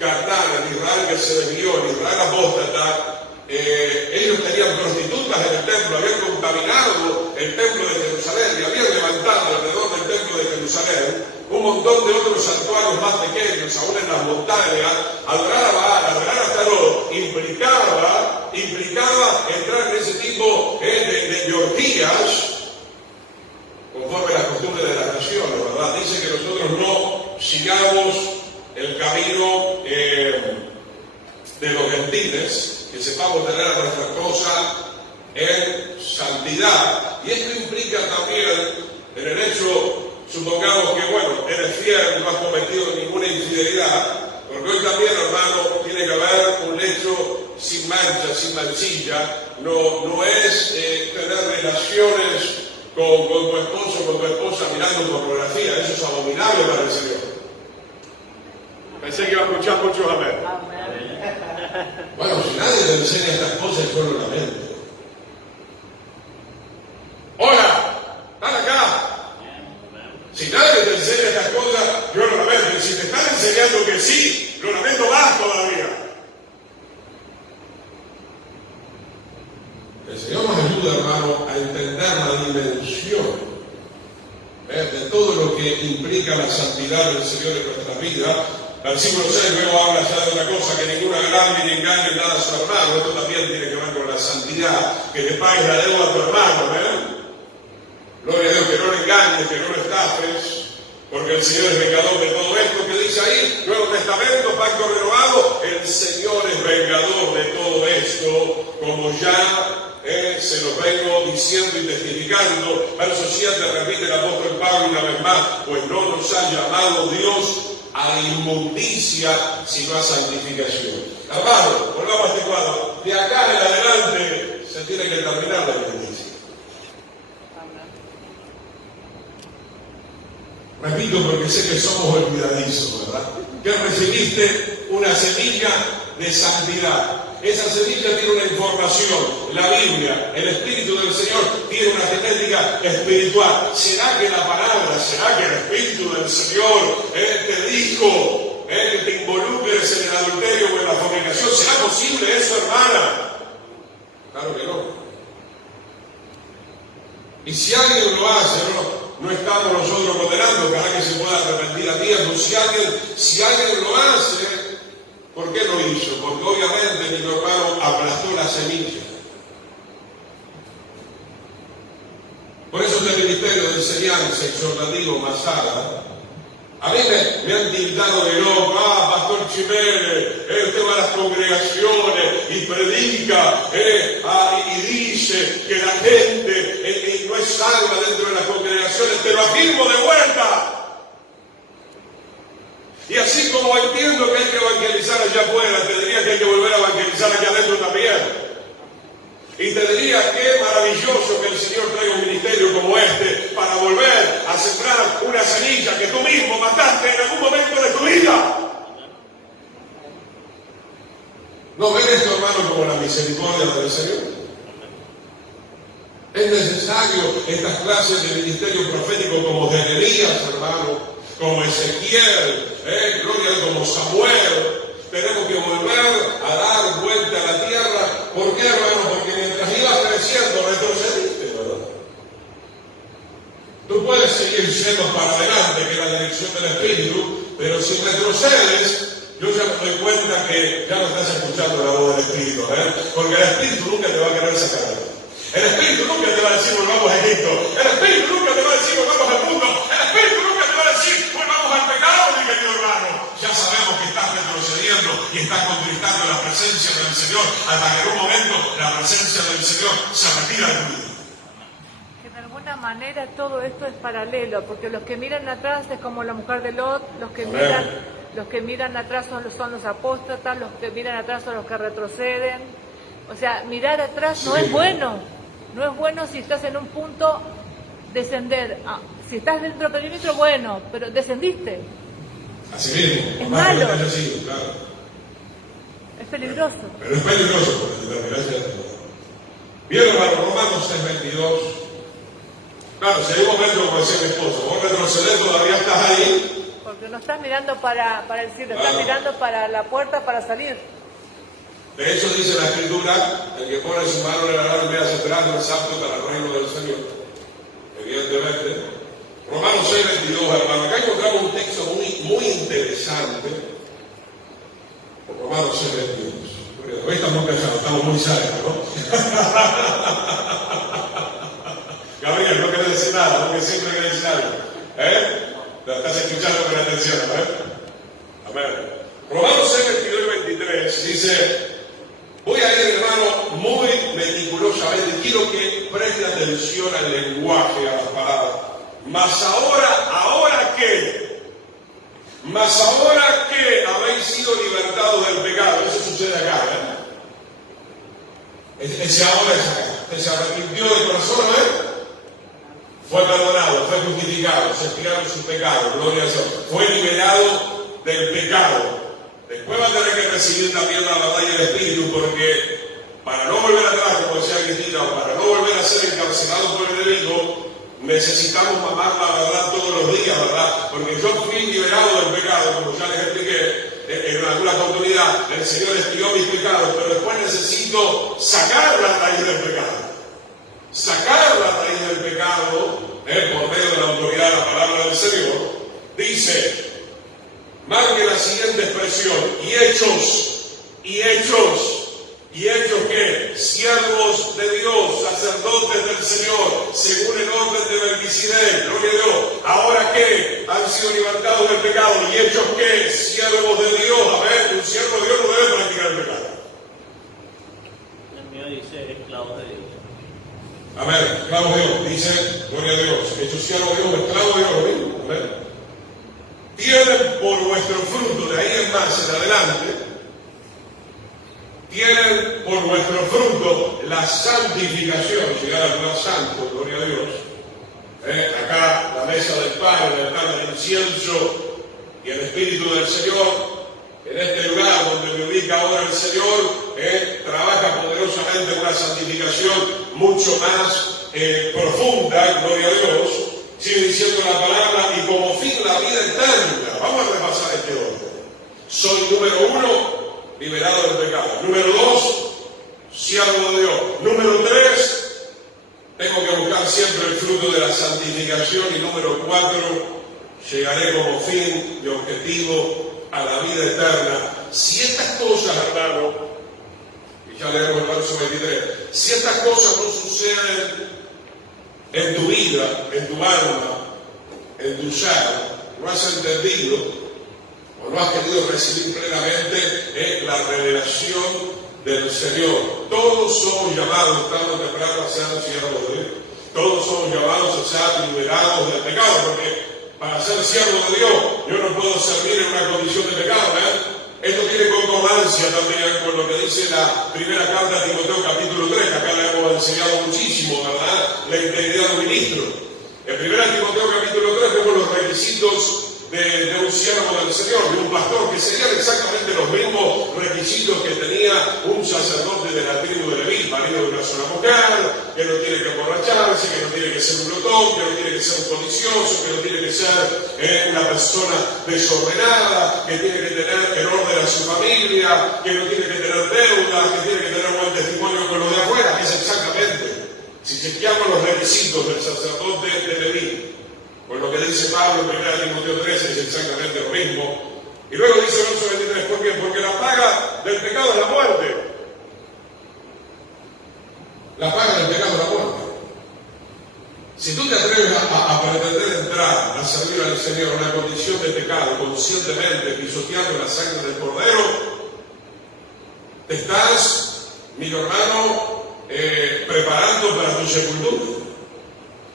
carnal, el Israel que se desvió, el Israel apóstata, ellos tenían prostitutas en el templo, habían contaminado el templo de Jerusalén y habían levantado alrededor del templo de Jerusalén un montón de otros santuarios más pequeños, aún en las montañas. Adorar a Baal, adorar a Tarot, implicaba entrar en ese tipo de necesitamos tener a nuestra esposa en santidad. Y esto implica también en el hecho, supongamos que, bueno, eres fiel, no has cometido ninguna infidelidad, porque hoy también, hermano, tiene que haber un lecho sin mancha, sin manchilla. No es tener relaciones con tu esposo, con tu esposa mirando pornografía. Eso es abominable para el Señor. Pensé que iba a escuchar muchos amén. Bueno, si nadie te enseña estas cosas, yo lo lamento. ¡Hola! ¿Están acá? Si nadie te enseña estas cosas, yo lo lamento. Y si te están enseñando que sí, lo lamento más todavía. El Señor nos ayuda, hermano, a entender la dimensión de todo lo que implica la santidad del Señor en nuestra vida. Versículo 6 luego habla ya de una cosa, que ninguna agravie ni engañe nada a su hermano. Esto también tiene que ver con la santidad, que le pagues la deuda a tu hermano, Gloria a Dios, que no le engañes, que no le estafes, porque el Señor es vengador de todo esto que dice ahí, Nuevo Testamento, pacto renovado, el Señor es vengador de todo esto, como ya se los vengo diciendo y testificando. Verso 7 repite el apóstol Pablo una vez más, pues no nos ha llamado Dios a inmundicia, sino a santificación. Hermano, volvamos a este cuadro. De acá en adelante se tiene que terminar la inmundicia. Repito porque sé que somos olvidadizos, ¿verdad? Que recibiste una semilla de santidad. Esa semilla tiene una información, la Biblia, el Espíritu del Señor tiene una genética espiritual. ¿Será que la palabra, será que el Espíritu del Señor te dijo que te involucres en el adulterio o en la fornicación? ¿Será posible eso, hermana? Claro que no. Y si alguien lo hace, no estamos nosotros condenando, ojalá que se pueda arrepentir a tiempo. Si alguien lo hace, ¿por qué lo hizo? Porque obviamente mi hermano aplastó la semilla. Por eso este ministerio de enseñanza exhortativo Masada, a mí me han tildado de loco. Pastor Jiménez, usted va a las congregaciones y predica y dice que la gente no es salva dentro de las congregaciones. Te lo afirmo de vuelta. Y así como entiendo que hay que evangelizar allá afuera, te diría que hay que volver a evangelizar aquí adentro también. Y te diría que maravilloso que el Señor traiga un ministerio como este para volver a sembrar una semilla que tú mismo mataste en algún momento de tu vida. ¿No ven esto, hermano, como la misericordia del Señor? Es necesario estas clases de ministerio profético como de Elías, hermano, como Ezequiel, gloria, como Samuel. Tenemos que volver a dar vuelta a la tierra. ¿Por qué, hermano? Porque mientras ibas creciendo, retrocediste, ¿verdad? Tú puedes seguir yendo para adelante, que es la dirección del Espíritu, pero si retrocedes, yo ya me doy cuenta que ya no estás escuchando la voz del Espíritu, porque el Espíritu nunca te va a querer sacar. El Espíritu nunca te va a decir volvamos a Egipto. El Espíritu nunca te va a decir volvamos al mundo. El Espíritu nunca te va a decir volvamos al pecado, mi querido hermano. Ya sabemos que estás retrocediendo y estás contristando la presencia del Señor hasta que en un momento la presencia del Señor se retira de tu vida. Que de alguna manera todo esto es paralelo, porque los que miran atrás es como la mujer de Lot, los que miran atrás son los apóstatas, los que miran atrás son los que retroceden. O sea, mirar atrás no es bueno. No es bueno si estás en un punto descender. Si estás dentro del perímetro, bueno, pero descendiste. Así mismo. Es malo. Claro. Es peligroso. Pero es peligroso porque te terminas. Bien, hermano, Romanos 6:22. Claro, si hay un momento, como decía mi esposo, vos retroceder todavía estás ahí. Porque no estás mirando para el cielo, estás mirando para la puerta para salir. De hecho, dice la Escritura, el que pone su mano en el arado y ve hacia atrás no es apto para el reino del Señor. Evidentemente. Romanos 6:22, hermano. Acá encontramos un texto muy interesante. Romanos 6:22. Hoy estamos callados, estamos muy sabios, ¿no? Gabriel, no querés decir nada, porque siempre querés decir algo. Lo estás escuchando con atención, Amén. Romanos 6:22 y 23 dice: voy a ir, hermano, quiero que preste atención al lenguaje, a las palabras. Mas ahora qué. Mas ahora que habéis sido libertados del pecado. Eso sucede acá, Ese ahora es acá. Se arrepintió de corazón, fue perdonado, fue justificado, se expiaron sus pecados, gloria a Dios. Fue liberado del pecado. Después va a tener que recibir también la verdad y el Espíritu, porque para no volver atrás, como decía Cristina, o para no volver a ser encarcelado por el enemigo, necesitamos mamar la verdad todos los días, ¿verdad? Porque yo fui liberado del pecado, como ya les expliqué en alguna oportunidad, el Señor expió mis pecados, pero después necesito sacar la raíz del pecado. Sacar la raíz del pecado, por medio de la autoridad de la palabra del Señor. Dice, marque la siguiente expresión, y hechos que siervos de Dios, sacerdotes del Señor, según el orden de Melquisedec, gloria a Dios. Ahora que han sido libertados del pecado, y hechos que siervos de Dios. A ver, un siervo de Dios no debe practicar el pecado. El mío dice esclavos de Dios. A ver, esclavos de Dios, dice, gloria a Dios. Hechos siervos de Dios, esclavos de Dios, lo mismo. A ver. Tienen por vuestro fruto, de ahí en más en adelante, tienen por vuestro fruto la santificación, llegar al lugar santo, gloria a Dios. Acá la mesa del pan, el altar del incienso y el Espíritu del Señor. En este lugar donde me ubica ahora el Señor, trabaja poderosamente una santificación mucho más profunda, gloria a Dios. Sigue diciendo la palabra, y como fin la vida eterna. Vamos a repasar este orden. Soy número 1, liberado del pecado. Número 2, siervo de Dios. Número 3, tengo que buscar siempre el fruto de la santificación. Y número 4, llegaré como fin y objetivo a la vida eterna. Si estas cosas, hermano, y ya leemos el verso 23, si estas cosas no suceden en tu vida, en tu alma, en tu ser, no has entendido o no has querido recibir plenamente la revelación del Señor. Todos somos llamados, tarde o temprano, a ser siervos de Dios. Todos somos llamados a ser liberados del pecado, porque para ser siervo de Dios yo no puedo servir en una condición de pecado, Esto tiene concordancia también con lo que dice la primera carta de Timoteo capítulo 3, que acá le hemos enseñado muchísimo, ¿verdad? La integridad de un ministro. En 1 Timoteo capítulo 3 vemos los requisitos de un siervo del Señor, de un pastor, que serían exactamente los mismos requisitos que tenía un sacerdote de la tribu de Leví, marido de una sola mujer, que no tiene que emborracharse, que no tiene que ser un glotón, que no tiene que ser un codicioso, que no tiene que ser una persona desordenada, que tiene que tener en orden a su familia, que no tiene que tener deudas, que tiene que tener buen testimonio con los de afuera. Es exactamente, si chequeamos los requisitos del sacerdote de Leví, pues lo que dice Pablo en 1 Timoteo 13 es exactamente lo mismo. Y luego dice el verso 23, ¿por qué? Porque la paga del pecado es la muerte. La paga del pecado es la muerte. Si tú te atreves a pretender entrar a servir al Señor en una condición de pecado, conscientemente pisoteando la sangre del Cordero, te estás, mi hermano, preparando para tu sepultura.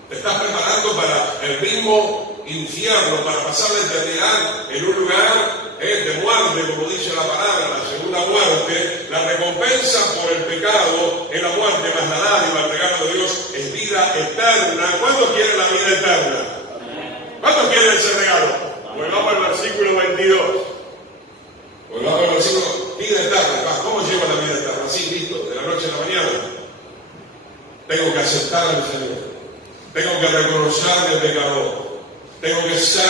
Te estás preparando para el mismo infierno, para pasar la eternidad en un lugar de muerte, como dice la palabra, la segunda muerte. La recompensa por el pecado es la muerte, más la dádiva, el regalo de Dios es vida eterna. ¿Cuántos quieren la vida eterna? ¿Cuántos quieren ese regalo? Volvamos al versículo 22. Volvamos al versículo, vida eterna. ¿Cómo lleva la vida eterna? Así, listo, de la noche a la mañana. Tengo que aceptar al Señor. Tengo que reconocerme pecador. Tengo que ser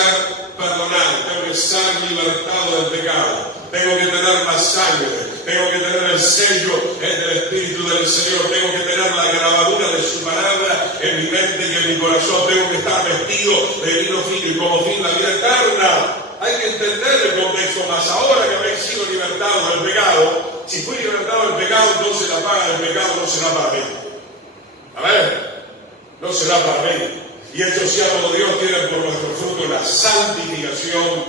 perdonado. Tengo que ser libertado del pecado. Tengo que tener la sangre. Tengo que tener el sello del Espíritu del Señor. Tengo que tener la grabadura de su palabra en mi mente y en mi corazón. Tengo que estar vestido de vino fino y como fin la vida eterna. Hay que entender el contexto más. Ahora que habéis sido libertados del pecado, si fui libertado del pecado, entonces la paga del pecado no será para mí. A ver. No será para mí. Y estos siervos de Dios tienen por nuestro fruto la santificación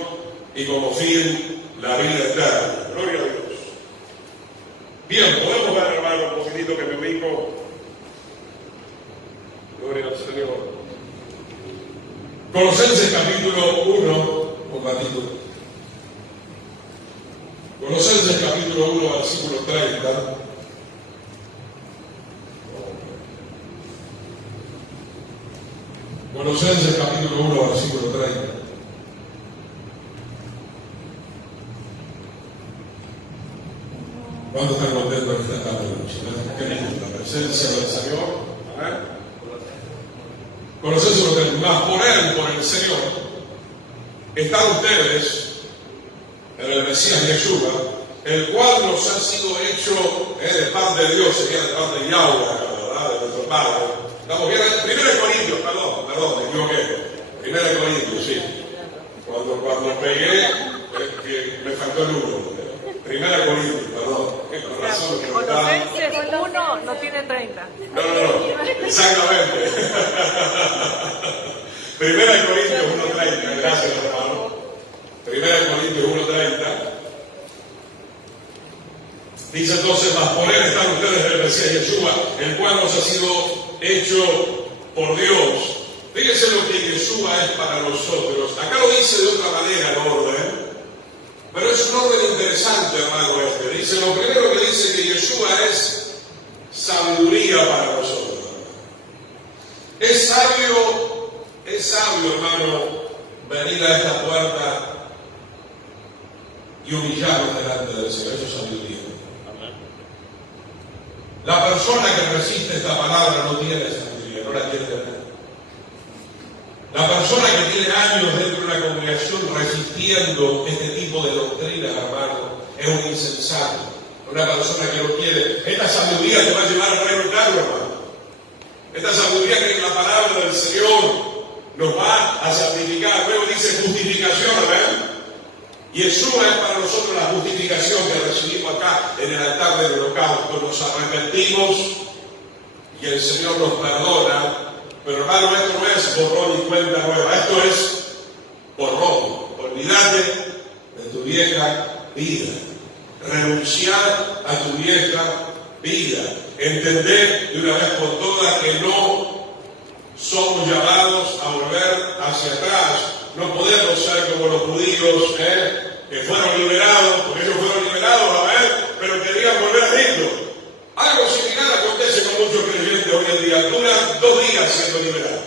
y como fin la vida eterna. Gloria a Dios. Bien, podemos ver, hermano, un poquitito que me ubico Colosenses capítulo 1, un ratito. Colosenses capítulo 1, versículo 30. Colosenses capítulo 1, versículo 30. ¿Cuándo están contentos en esta tarde? Qué lindo, la presencia del Señor. Amén. Colosenses 1, 30. Más por Él, por el Señor, están ustedes en el Mesías Yeshua, el cual nos ha sido hecho de parte de Dios, sería de parte de Yahweh, ¿verdad? De nuestro Padre. Estamos bien. 1 Corintios, perdón, me equivoqué. 1 Corintios, sí. Cuando pegué, que me faltó el 1. 1 Corintios, perdón. Con razón, que Colosenses 1 no tiene 30. No, exactamente. 1 Corintios 1:30, gracias hermano. 1 Corintios 1:30. Dice entonces, más por Él están ustedes en el Mesías Yeshua, el cual nos ha sido hecho por Dios. Fíjense lo que Yeshua es para nosotros. Acá lo dice de otra manera el orden, pero es un orden interesante, hermano. Dice, lo primero que dice que Yeshua es sabiduría para nosotros. Es sabio, hermano, venir a esta puerta y humillarnos delante del Señor. Eso es sabiduría. La persona que resiste esta palabra no tiene sabiduría, no la quiere tener. La persona que tiene años dentro de una congregación resistiendo este tipo de doctrinas, hermano, es un insensato. Una persona que no quiere. Esta sabiduría te va a llevar al reino eterno, hermano. Esta sabiduría que en la palabra del Señor nos va a santificar. Luego dice justificación, amén. Y Yeshua es para nosotros la justificación que recibimos acá en el altar del holocausto. Nos arrepentimos y el Señor nos perdona. Pero hermano, esto no es borrón y cuenta nueva. Esto es borrón. Olvídate de tu vieja vida. Renunciar a tu vieja vida. Entender de una vez por todas que no somos llamados a volver hacia atrás. No podemos ser como los judíos que fueron liberados, porque ellos fueron liberados, a ver, pero querían volver a Egipto. Algo similar acontece con muchos creyentes hoy en día. Duran 2 días siendo liberados.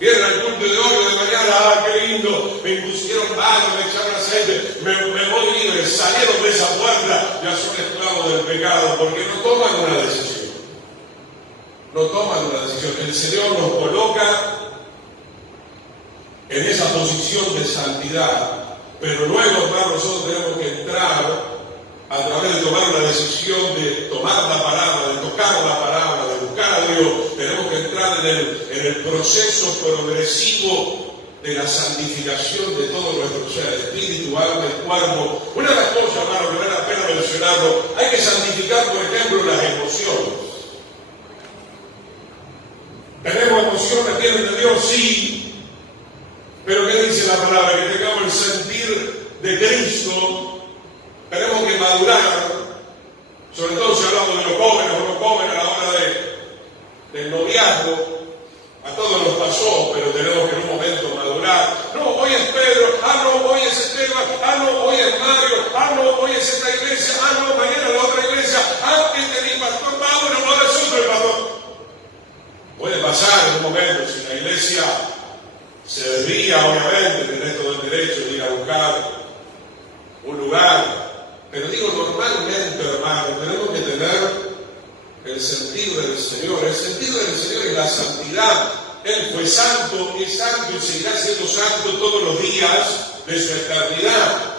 Vienen al culto de hoy o de mañana, qué lindo, me impusieron baño, me echaron aceite, me voy libre, salieron de esa puerta, ya son esclavos del pecado, porque no toman una decisión. No toman una decisión. El Señor nos coloca en esa posición de santidad, pero luego, hermano, nosotros tenemos que entrar a través de tomar una decisión de tomar la palabra, de tocar la palabra, de buscar a Dios. Tenemos que entrar en el proceso progresivo de la santificación de todo nuestro ser, espíritu, alma y cuerpo. Una de las cosas, hermano, que vale la pena mencionarlo, hay que santificar, por ejemplo, las emociones. ¿Tenemos emociones? ¿Vienen de Dios? Sí. Pero ¿qué dice la palabra? Que tengamos el sentir de Cristo. Tenemos que madurar, sobre todo si hablamos de los jóvenes a la hora del noviazgo. A todos nos pasó, pero tenemos que en un momento madurar. No, hoy es Pedro, no, hoy es Esteban, no, hoy es Mario, no, hoy es esta iglesia, no, mañana la otra iglesia, este es mi pastor, bueno, ahora es otro el pastor. Puede pasar en un momento, si la iglesia se desvía, obviamente, tenés todo el derecho de ir a buscar un lugar. Pero digo, normalmente, hermano, tenemos que tener el sentido del Señor. El sentido del Señor es la santidad. Él fue santo, es santo y seguirá siendo santo todos los días de su eternidad.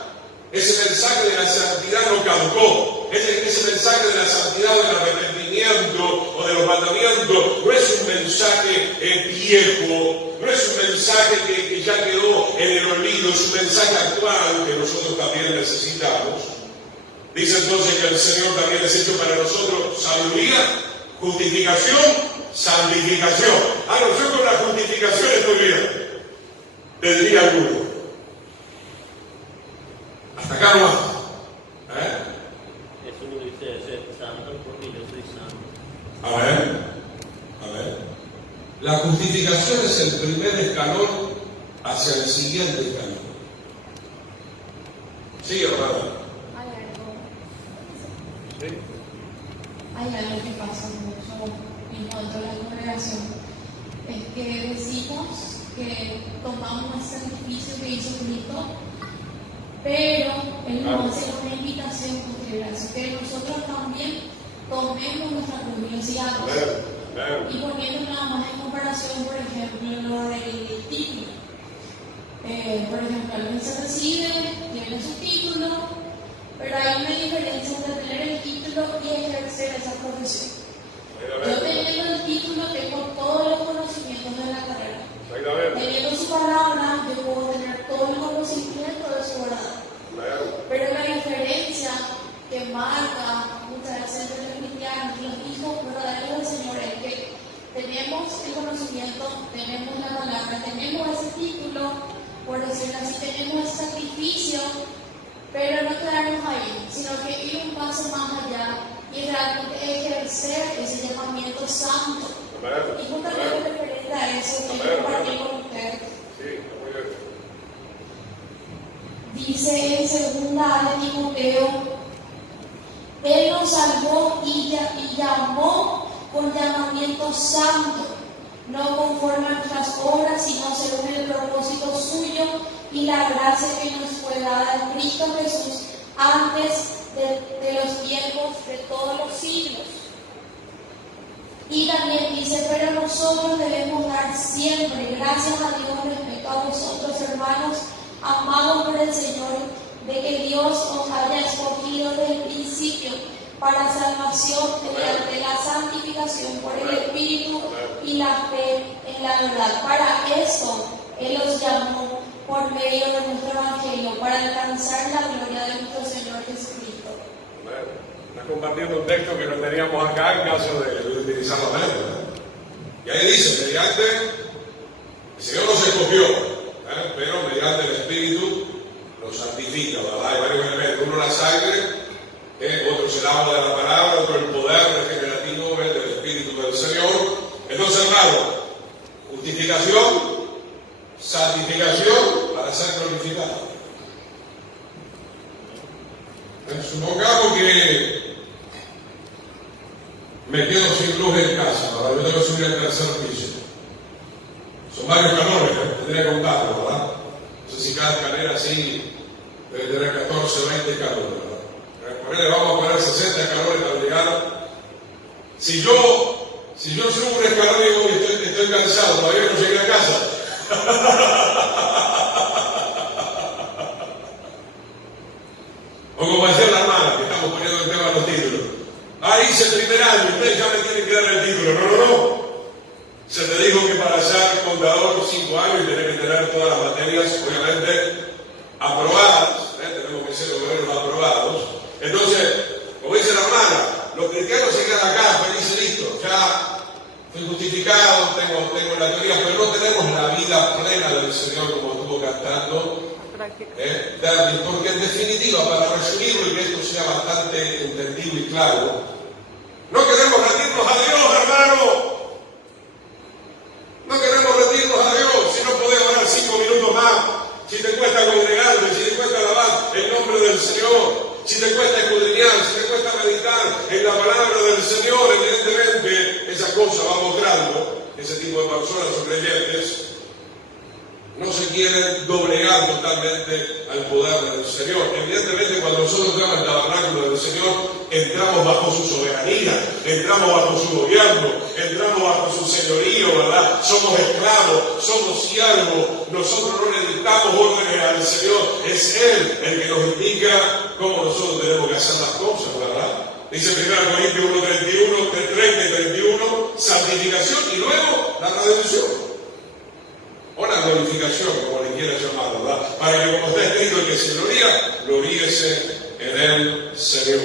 Ese mensaje de la santidad no caducó. Ese mensaje de la santidad del arrepentimiento o de los mandamientos no es un mensaje viejo, no es un mensaje que ya quedó en el olvido, es un mensaje actual que nosotros también necesitamos. Dice entonces que el Señor también es hecho para nosotros sabiduría, justificación, santificación. Yo con la justificación estoy bien, te diría alguno. Hasta acá no va. Jesús dice ser santo porque yo soy santo. A ver. La justificación es el primer escalón hacia el siguiente escalón. Sí, hermana. Hay algo que pasa mucho en cuanto a la congregación, es que decimos que tomamos el sacrificio que hizo Cristo, pero Él nos hace una invitación con gracia, que nosotros también tomemos nuestra cruz y lo sigamos. Y poniendo nada más en comparación, por ejemplo, lo del título. Por ejemplo, alguien se recibe, tiene su título, pero hay una diferencia entre tener el título y ejercer esa profesión. Yo teniendo el título tengo todos los conocimientos de la carrera. Teniendo su palabra, yo puedo tener todo el conocimiento de su verdad. Pero la diferencia que marca muchas veces entre los cristianos y los hijos verdaderos del Señor es que tenemos el conocimiento, tenemos la palabra, tenemos ese título, por decirlo así, tenemos ese sacrificio, pero no quedarnos ahí, sino que ir un paso más allá y realmente ejercer ese llamamiento santo. Y justamente referente a eso, quiero compartir con ustedes. Dice en 2 de Timoteo, Él nos salvó y llamó con llamamiento santo, no conforme a nuestras obras, sino según el propósito suyo y la gracia que nos fue dada en Cristo Jesús antes de los tiempos de todos los siglos. Y también dice, pero nosotros debemos dar siempre gracias a Dios respecto a vosotros, hermanos, amados por el Señor, de que Dios os haya escogido desde el principio para salvación mediante la santificación por el Espíritu y la fe en la verdad. Para eso Él os llamó por medio de nuestro Evangelio, para alcanzar la gloria de nuestro Señor Jesucristo. Está compartiendo un texto que no teníamos acá en caso de utilizar la mente. Y ahí dice, mediante, el Señor nos escogió, pero mediante el Espíritu nos santifica, ¿verdad? Hay varios elementos, uno la sangre, otro es el agua de la palabra, otro el poder regenerativo del Espíritu del Señor. Entonces, hermano, justificación, santificación para ser glorificado. Supongamos que me quedo sin luz en casa, ¿verdad? Yo tengo que subir al tercer piso. Son varios escalones, tendría que contarlo, ¿verdad? No sé si cada escalera así debe tener 14 o 20 escalones, ¿verdad? Vamos a poner 60 escalones para llegar. Si yo subo un escalón y digo, estoy cansado, todavía no llegué a casa. O como decía la hermana, que estamos poniendo el tema de los títulos. Hice el primer año, ustedes ya me tienen que dar el título. No. Se te dijo que para ser contador 5 años y tener que tener todas las materias, obviamente, aprobadas. Tenemos que ser obreros aprobados. Entonces, como dice la hermana, los cristianos se quedan acá, felices, listo. Ya fui justificado, tengo la teoría, pero no tenemos la vida plena del Señor como estuvo cantando. Porque en definitiva, para resumirlo y que esto sea bastante entendido y claro, no queremos rendirnos a Dios, hermano. No queremos rendirnos a Dios. Si no podemos orar 5 minutos más, si te cuesta congregarte, si te cuesta alabar el nombre del Señor, si te cuesta escudriñar, si te cuesta meditar en la palabra del Señor, evidentemente esa cosa va mostrando que ese tipo de personas son creyentes. No se quieren doblegar totalmente al poder del Señor. Evidentemente, cuando nosotros entramos al tabernáculo del Señor, entramos bajo su soberanía, entramos bajo su gobierno, entramos bajo su señorío, ¿verdad? Somos esclavos, somos siervos, nosotros no le dictamos órdenes al Señor, es Él el que nos indica cómo nosotros tenemos que hacer las cosas, ¿verdad? Dice 1 Corintios 1:31, 30 y 31, santificación y luego la redención. O la glorificación, como le quieras llamar, ¿verdad? Para que, como está escrito, el que se gloría, gloríese en el Señor.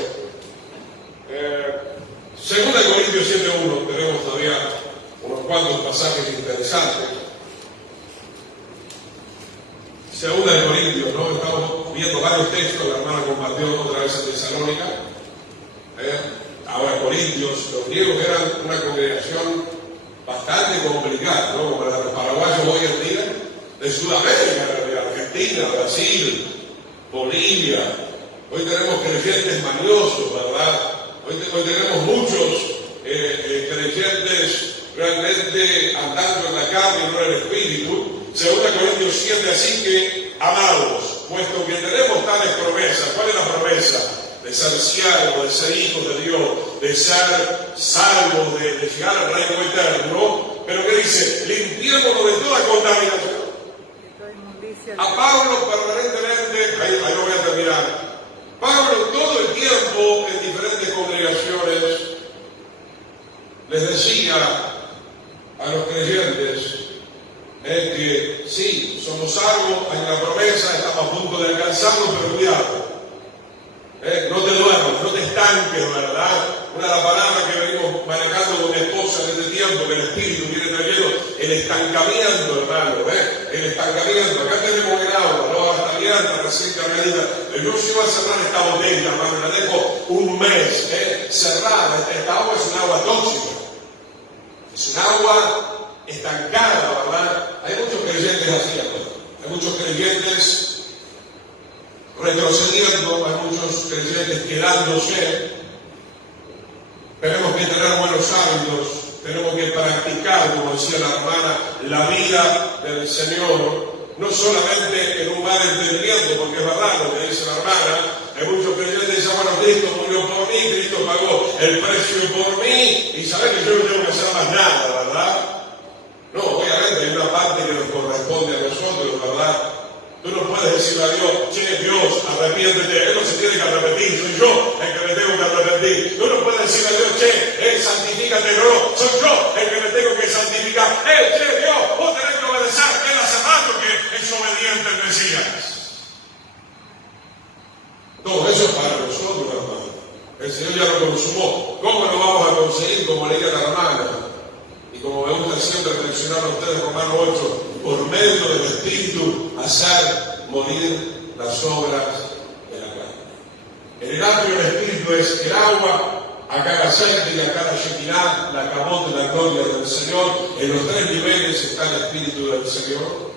2 Corintios 7:1, tenemos todavía unos cuantos pasajes interesantes. 2 Corintios, ¿no? Estamos viendo varios textos, la hermana compartió otra vez en Tesalónica. Ahora Corintios, los griegos eran una congregación bastante complicada, ¿no? Como la de los paraguayos hoy en día, de Sudamérica, de Argentina, Brasil, Bolivia. Hoy tenemos creyentes maniosos, ¿verdad? Hoy tenemos muchos creyentes realmente andando en la carne y no en el espíritu. 2 Corintios 7, así que, amados, puesto que tenemos tales promesas, ¿cuál es la promesa? De ser siervos, de ser hijos de Dios, de ser salvos, de llegar al reino eterno. Pero ¿qué dice? Limpiémonos de toda contaminación. A Pablo permanentemente, ahí lo voy a terminar. Pablo todo el tiempo en diferentes congregaciones les decía a los creyentes que sí, somos salvos, hay una promesa, estamos a punto de alcanzarlo, pero cuidado. No te duermas, no te estanques, ¿verdad? Una de las palabras que venimos manejando con mi esposa en este tiempo, que el Espíritu viene trayendo, el estancamiento, hermano, el estancamiento. Acá tenemos el agua, ¿no? Hasta abierta, recién cargadita. Yo si voy a cerrar esta botella, hermano, la dejo un mes, cerrada. Esta agua es un agua tóxica. Es un agua estancada, ¿verdad? Hay muchos creyentes así, hermano. Hay muchos creyentes retrocediendo, hay muchos creyentes quedándose. Tenemos que tener buenos hábitos, tenemos que practicar, como decía la hermana, la vida del Señor, no solamente en un mal entendimiento, porque es verdad lo que dice la hermana. Hay muchos creyentes que dicen, bueno, Cristo murió por mí, Cristo pagó el precio por mí, y saben que yo no tengo que hacer más nada, ¿verdad? No, obviamente hay una parte que nos corresponde a nosotros, ¿verdad? Tú no puedes decirle a Dios, che, Dios, arrepiéntete. Él no se tiene que arrepentir, soy yo el que me tengo que arrepentir. Tú no puedes decirle a Dios, che, santifícate, no, soy yo el que me tengo que santificar. Che, Dios, vos tenés que obedecer. Él hace rato que es obediente el Mesías. Todo eso es para nosotros, hermano. El Señor ya lo consumó. ¿Cómo lo vamos a conseguir? Como leía la hermana. Y como me gusta siempre mencionar a ustedes, Romanos 8, por medio del Espíritu, hacer morir las obras de la carne. El atrio del Espíritu es el agua, acá el aceite y acá la shekinah, la cabot de la gloria del Señor. En los 3 niveles está el Espíritu del Señor.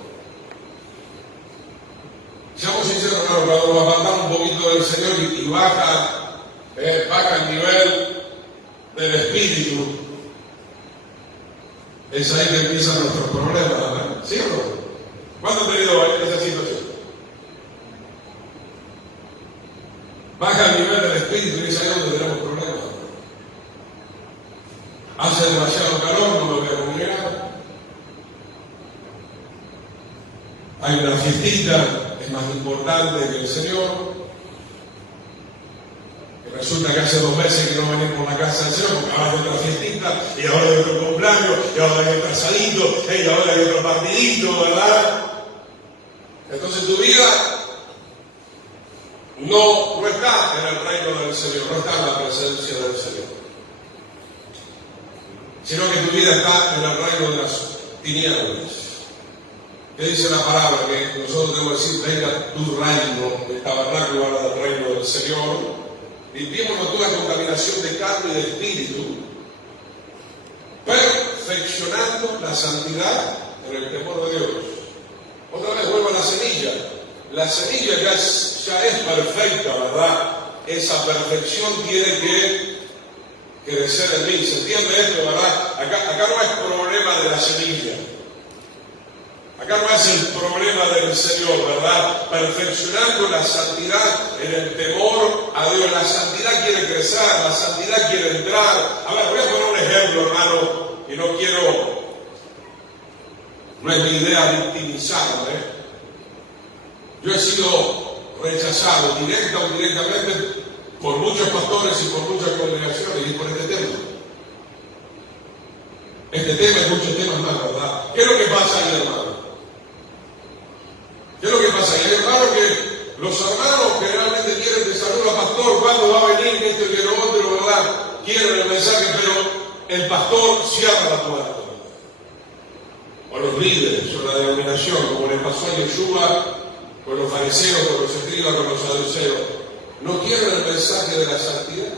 Seamos sinceros, hermano, cuando nos apartamos un poquito del Señor y baja el nivel del Espíritu, es ahí que empiezan nuestros problemas, ¿verdad? ¿Sí o no? ¿Cuándo han tenido esa situación? Baja el nivel del Espíritu y es ahí donde tenemos problemas. Hace demasiado calor, no me voy a congregar. Hay una fiestita, es más importante que el Señor. Resulta que hace 2 meses que no venimos por la casa del Señor, porque ahora hay otra fiestita, y ahora hay otro cumpleaños, y ahora hay otro asadito, y ahora hay otro partidito, ¿verdad? Entonces tu vida no está en el reino del Señor, no está en la presencia del Señor, sino que tu vida está en el reino de las tinieblas. ¿Qué dice la palabra? Que nosotros debemos decir, venga tu reino, el tabernáculo habla del reino del Señor. Limpiémonos toda contaminación de carne y de espíritu, perfeccionando la santidad en el temor de Dios. Otra vez vuelvo a la semilla. La semilla ya es perfecta, ¿verdad? Esa perfección tiene que crecer en mí. ¿Se entiende esto, verdad? Acá no es problema de la semilla. Acá no es el problema del Señor, ¿verdad? Perfeccionando la santidad en el temor a Dios. La santidad quiere crecer, la santidad quiere entrar. A ver, voy a poner un ejemplo, hermano, y no es mi idea victimizarme. Yo he sido rechazado directa o indirectamente por muchos pastores y por muchas congregaciones y por este tema. Este tema y muchos temas más, ¿verdad? ¿Qué es lo que pasa ahí, hermano? ¿Qué es lo que pasa? Y hay hermanos que los hermanos generalmente quieren que saluda pastor, ¿cuándo va a venir? Esto y que lo otro, ¿verdad? Quieren el mensaje, pero el pastor cierra la puerta. O los líderes, o la denominación, como le pasó a Yeshua, con los fariseos, con los escribas, con los saduceos. No quieren el mensaje de la santidad.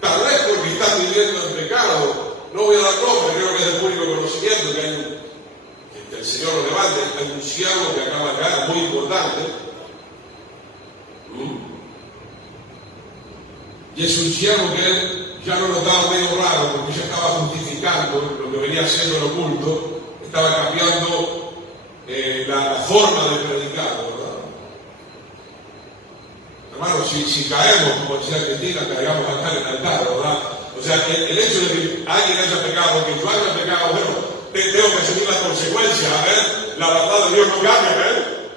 Tal vez porque están viviendo en pecado, no voy a dar nombre, creo que es de público conocimiento, que hay que el Señor lo levante, hay un siervo que acaba de caer, muy importante. Y es un siervo que él ya lo notaba medio raro, porque ya estaba justificando lo que venía haciendo el oculto, estaba cambiando la forma de predicar, ¿verdad? Hermanos, si caemos, como decía Cristina, caigamos acá en el altar, ¿verdad? O sea, el hecho de que alguien haya pecado, que yo haya pecado, bueno, tengo que asumir las consecuencias, ¿eh? La verdad de Dios no cambia, ¿eh?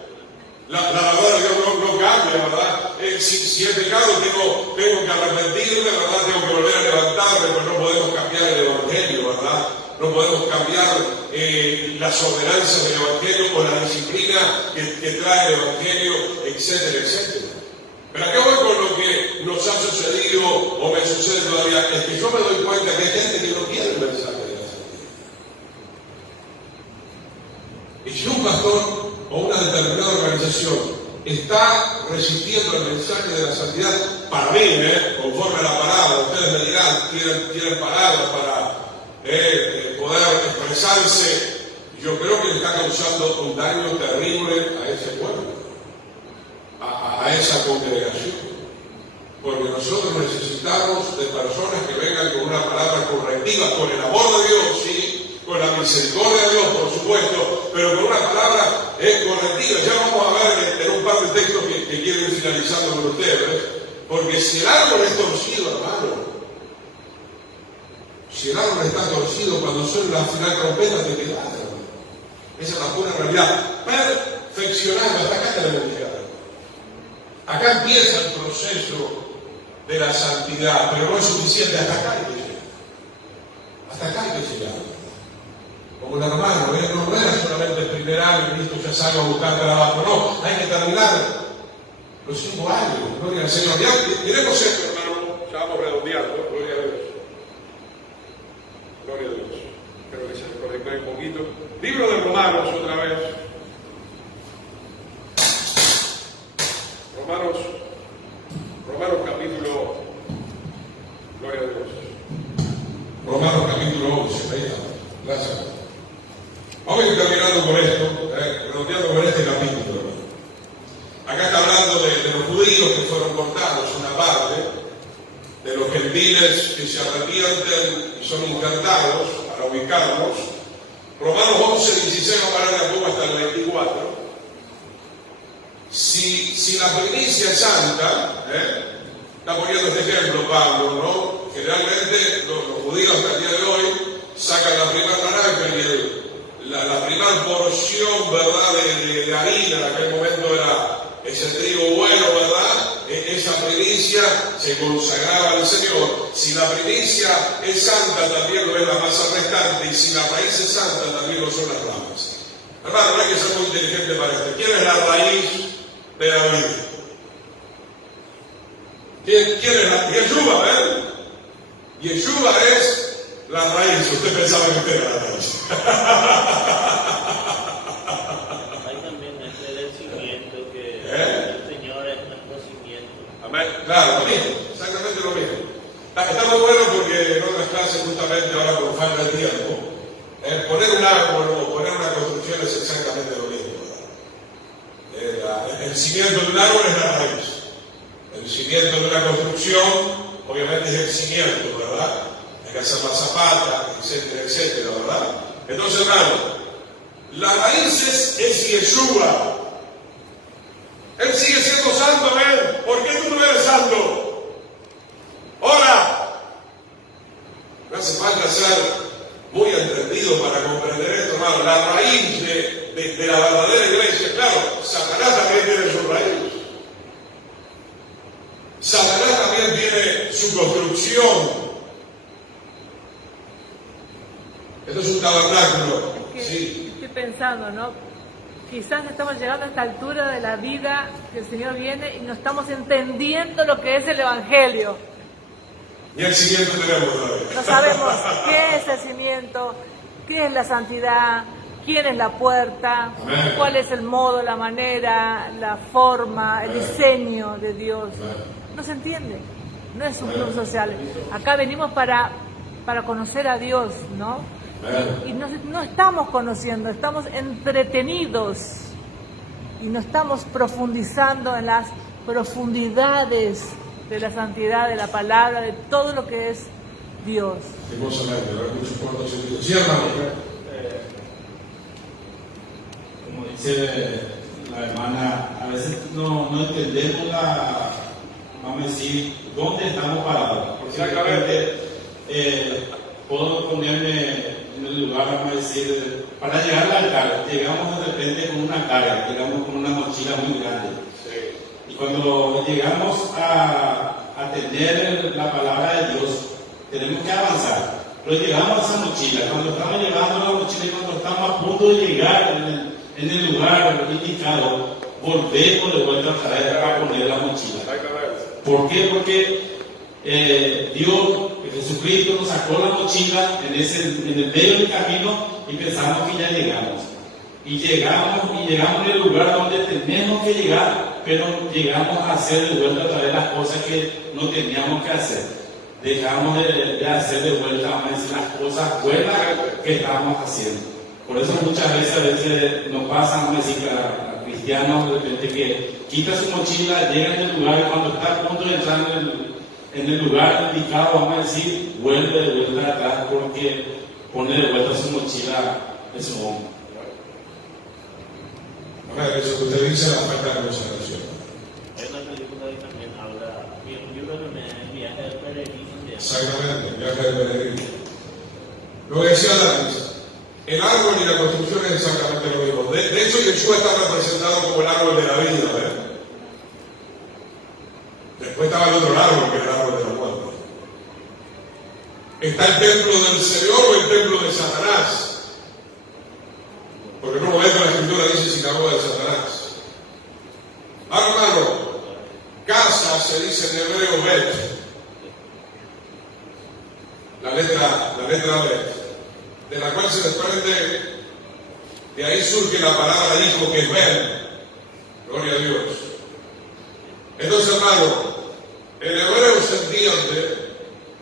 La verdad de Dios no cambia, ¿verdad? Si he pecado, tengo que arrepentirme, ¿verdad? Tengo que volver a levantarme, pero no podemos cambiar el Evangelio, ¿verdad? No podemos cambiar las ordenanzas del Evangelio o la disciplina que trae el Evangelio, etcétera, etcétera. Pero acá voy con lo que nos ha sucedido o me sucede todavía, es que yo me doy cuenta que hay gente que no quiere el mensaje de la santidad. Y si un pastor o una determinada organización está resistiendo el mensaje de la santidad, para mí, conforme a la palabra, ustedes me dirán, tienen palabras para poder expresarse, yo creo que le está causando un daño terrible a ese pueblo, a esa congregación, porque nosotros necesitamos de personas que vengan con una palabra correctiva, con el amor de Dios, sí, con la misericordia de Dios, por supuesto, pero con una palabra correctiva. Ya vamos a ver en un par de textos que quiero ir finalizando con ustedes, porque si el árbol es torcido, hermano, si el árbol está torcido, cuando suena la final trompeta te quedas, hermano. Esa es la pura realidad. Perfeccionando, hasta acá tenemos que llegar. Acá empieza el proceso de la santidad, pero no es suficiente, hasta acá hay que llegar. Hasta acá hay que llegar. Como el hermano, no era solamente el primer año y listo, ya salgo a buscar trabajo, no, hay que terminar los 5 años, gloria al Señor. Miremos esto, hermano, ya vamos redondeando, gloria a Dios. Gloria a Dios. Espero que se desconecte un poquito. Libro de Romanos, otra vez. Romanos capítulo, gloria a Dios. Romanos capítulo 11, ahí está. Gracias. Vamos a ir terminando con esto, redondeando con este capítulo. Acá está hablando de los judíos que fueron cortados, una parte, de los gentiles que se arrepienten y son injertados, para ubicarlos. Romanos 11, 16, vamos a hablar de poco hasta el 24. Si la primicia es santa, está poniendo este ejemplo Pablo, ¿no? Generalmente los judíos hasta el día de hoy sacan la primera naranja y la primera porción, ¿verdad?, de harina, en aquel momento era ese trigo bueno, ¿verdad? Esa primicia se consagraba al Señor. Si la primicia es santa, también lo es la masa restante, y si la raíz es santa, también lo son las ramas. Hermano, no hay que ser muy inteligente para esto. ¿Quién es la raíz de la vida? ¿Quién es la? Yeshua, Yeshua es la raíz. Usted pensaba que usted era la raíz. Hay también ese cimiento que el Señor es nuestro cimiento. Amén. Claro, lo mismo, exactamente lo mismo. Está muy bueno porque en otras clases, justamente ahora por falta de tiempo, poner un árbol o poner una construcción es exactamente lo mismo, ¿verdad? El cimiento de un árbol es la raíz. El cimiento de una construcción, obviamente, es el cimiento, ¿verdad? Hay que hacer la zapata, etcétera, etcétera, ¿verdad? Entonces, hermano, la raíz es Yeshua. Él sigue siendo santo, ¿ven? ¿Por qué tú no eres santo? ¡Ahora! No hace falta ser muy entendido para comprender esto, hermano. La raíz de la verdadera iglesia, claro, Satanás también tiene su raíz. Satanás también tiene su construcción. Esto es un tabernáculo. Sí. Estoy pensando, ¿no? Quizás estamos llegando a esta altura de la vida que el Señor viene y no estamos entendiendo lo que es el Evangelio. Y el cimiento tenemos todavía. No sabemos qué es el cimiento, qué es la santidad, quién es la puerta, Amén. cuál es el modo, la manera, la forma, el diseño de Dios. Amén. No se entiende, no es un club social. Acá venimos para para conocer a Dios, ¿no? Y no estamos conociendo, estamos entretenidos y no estamos profundizando en las profundidades de la santidad, de la palabra, de todo lo que es Dios. Hermosamente, ¿verdad? Muchos cuantos sentidos. Sí, hermano. Como dice la hermana, a veces no entendemos vamos a decir, dónde estamos parados. Porque puedo ponerme en el lugar, vamos a decir, para llegar al altar, llegamos de repente con una carga, llegamos con una mochila muy grande. Sí. Y cuando llegamos a tener la palabra de Dios, tenemos que avanzar. Pero llegamos a esa mochila, cuando estamos llegando a la mochila y cuando estamos a punto de llegar en el lugar indicado, volvemos de vuelta a traer a poner la mochila. ¿Por qué? Porque Dios, Jesucristo nos sacó la mochila en el medio del camino y pensamos que ya llegamos. Y llegamos en el lugar donde tenemos que llegar, pero llegamos a hacer de vuelta a traer las cosas que no teníamos que hacer. Dejamos de hacer de vuelta, vamos a decir, las cosas buenas que estábamos haciendo. Por eso muchas veces nos pasa, vamos a decir, a cristianos de repente que quita su mochila, llega en el lugar y cuando está a punto de entrar en el lugar indicado, vamos a decir, vuelve de vuelta atrás porque pone de vuelta su mochila en su hombro. A ver, eso que usted dice, la falta de consideración. Hay una película que también habla, yo creo que me viaje del peregrino. Exactamente, viaje del peregrino. Lo que decía David, el árbol y la construcción es exactamente lo mismo. De hecho, Yeshua está representado como el árbol de la vida, ¿verdad? Después estaba el otro árbol, que es el árbol de la muerte. ¿Está el templo del Señor o el templo de Satanás? Porque en un momento la Escritura dice sinagoga de Satanás. Ahora, hermano, casa se dice en hebreo Bet. La letra Bet, de la cual se desprende, de ahí surge la palabra hijo, que es ver. Gloria a Dios. Entonces, hermano, en hebreo se entiende,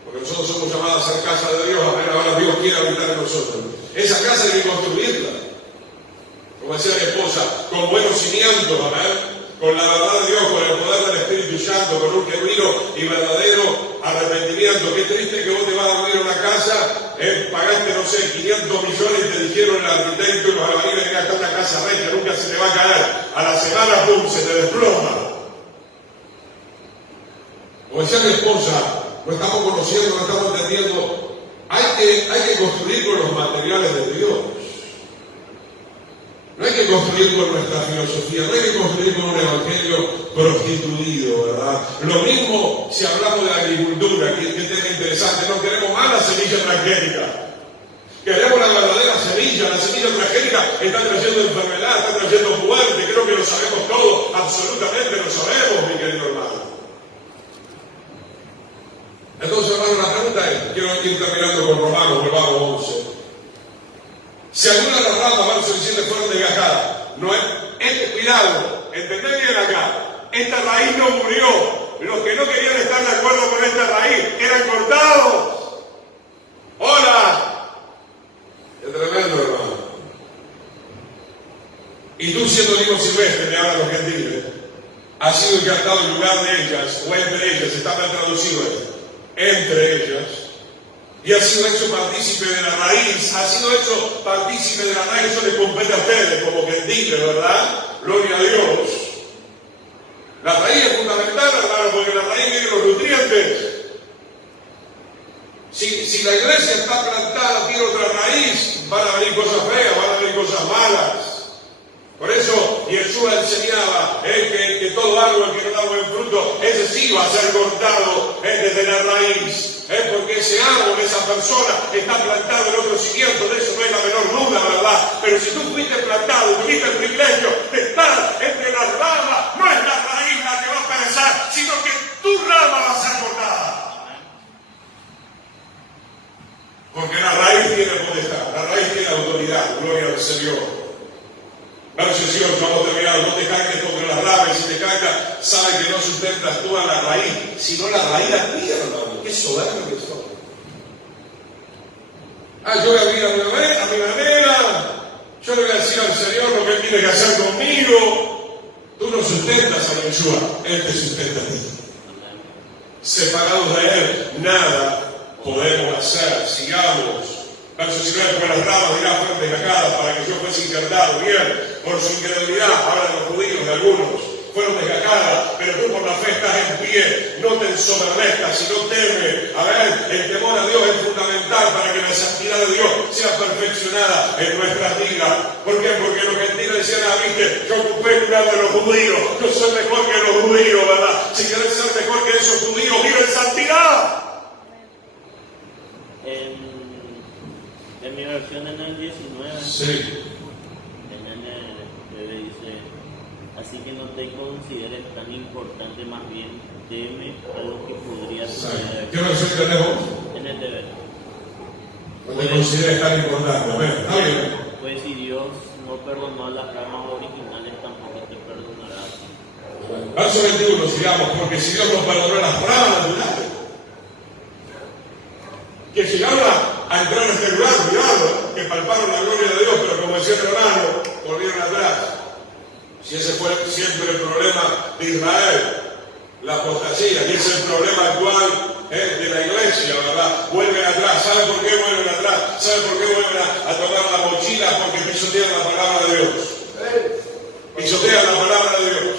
porque nosotros somos llamados a ser casa de Dios, a ver, ahora Dios quiere habitar en nosotros. Esa casa hay que construirla, como decía mi esposa, con buenos cimientos, amén, con la verdad de Dios, con el poder del Espíritu Santo, con un genuino y verdadero arrepentimiento. Qué triste que vos te vas a dormir en una casa, pagaste, no sé, 500 millones y te dijeron el arquitecto y los albañiles que acá una casa recta, nunca se te va a caer. A la semana, ¡pum!, se te desploma. Como decía mi esposa, no estamos conociendo, no estamos entendiendo. Hay que construir con los materiales de Dios. No hay que construir con nuestra filosofía, no hay que construir con un evangelio prostituido, ¿verdad? Lo mismo si hablamos de la agricultura, que tema interesante. No queremos más la semilla transgénica. Queremos la verdadera semilla. La semilla transgénica está trayendo enfermedad, está trayendo muerte. Creo que lo sabemos todos, absolutamente lo sabemos, mi querido hermano. Entonces, hermano, la pregunta es, quiero ir terminando con Romanos, volvamos 11. Si alguna de las ramas, verso 17, fueron desgajadas, no es, cuidado, entended bien acá, esta raíz no murió. Los que no querían estar de acuerdo con esta raíz eran cortados. ¡Hola! Es tremendo, hermano. Y tú, siendo olivo silvestre, me hablan los gentiles, has sido el que ha estado en lugar de ellas, o entre ellas, está mal traducido esto, entre ellas, y ha sido hecho partícipe de la raíz, ha sido hecho partícipe de la raíz. Eso le compete a ustedes como gentiles, ¿verdad? Gloria a Dios. La raíz es fundamental, hermano, porque la raíz tiene los nutrientes. Si la iglesia está plantada, tiene otra raíz, van a venir cosas feas, van a venir cosas malas. Por eso Yeshua enseñaba que todo árbol que no da buen fruto, ese sí va a ser cortado desde la raíz. Porque ese árbol, esa persona, está plantado en otro cimiento, de eso no hay la menor duda, ¿verdad? Pero si tú fuiste plantado y tuviste el privilegio de estar entre las ramas, no es la raíz la que va a perecer, sino que tu rama va a ser cortada. Porque la raíz tiene potestad, la raíz tiene autoridad, gloria al Señor. Verso 18, vamos a terminar, no te jactes contra las ramas, y si te jactas, sabe que no sustentas tú a la raíz, sino la raíz la tierra, hermano. Qué soberbio que son. Yo voy a vivir a mi manera, yo le voy a decir al Señor lo que Él tiene que hacer conmigo. Tú no sustentas a Yeshua, Él te sustenta a ti. Separados de Él, nada podemos hacer. Sigamos. Verso 19, por las ramas dirá fuentes desgajadas para que yo fuese injertado. Bien, por su incredulidad, hablan los judíos de algunos, fueron desgajadas, pero tú por la fe estás en pie, no te ensoberbezcas, sino teme. A ver, el temor a Dios es fundamental para que la santidad de Dios sea perfeccionada en nuestras vidas. ¿Por qué? Porque los gentiles decían, viste, yo ocupé lugar de los judíos, yo soy mejor que los judíos, ¿verdad? Si querés ser mejor que esos judíos, vive en santidad. En mi versión en el 19, Sí. en el dice, así que no te consideres tan importante, más bien teme a lo que podría suceder. ¿Qué versión tenemos? En el deber. No te consideres tan importante. Bueno, está bien. Pues si Dios no perdonó a las ramas originales, tampoco te perdonará. Verso 21, sigamos, porque si Dios no perdonó a las ramas naturales, que llegaron a entrar en este lugar, cuidado, que palparon la gloria de Dios, pero como decía el hermano, volvieron atrás. Si ese fue siempre el problema de Israel, la apostasía, y ese es el problema actual de la iglesia, ¿verdad? Vuelven atrás. ¿Sabe por qué vuelven atrás? ¿Sabe por qué vuelven a tomar la mochila? Porque pisotean la palabra de Dios. Pisotean la palabra de Dios.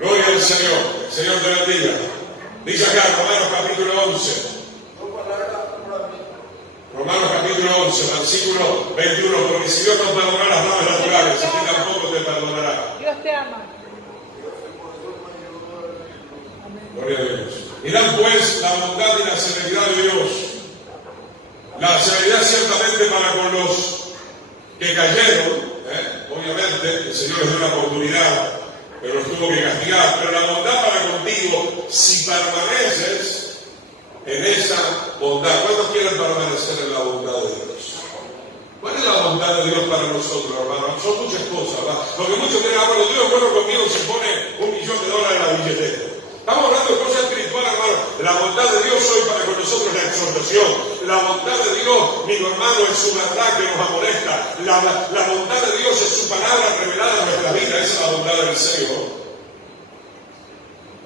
Gloria al Señor. El Señor te bendiga. Dice acá, Romanos capítulo 11. Romanos capítulo 11, versículo 21. Porque si Dios no perdonó las ramas naturales, a ti tampoco te perdonará. Dios te ama. Gloria a Dios. Mirad pues la bondad y la severidad de Dios. La severidad ciertamente para con los que cayeron. Obviamente, el Señor les dio una oportunidad, pero los tuvo que castigar. Pero la bondad para contigo, si permaneces en esa bondad. ¿Cuántos quieren permanecer en la bondad de Dios? ¿Cuál es la bondad de Dios para nosotros, hermano? Son muchas cosas, ¿verdad? Porque muchos creen, bueno, Dios bueno conmigo, se pone $1 millón en la billetera. Estamos hablando de cosas espirituales, hermano. La bondad de Dios hoy para con nosotros es la exhortación. La bondad de Dios, mi hermano, es su verdad que nos amonesta. La bondad de Dios es su palabra revelada en nuestra vida. Esa es la bondad del Señor.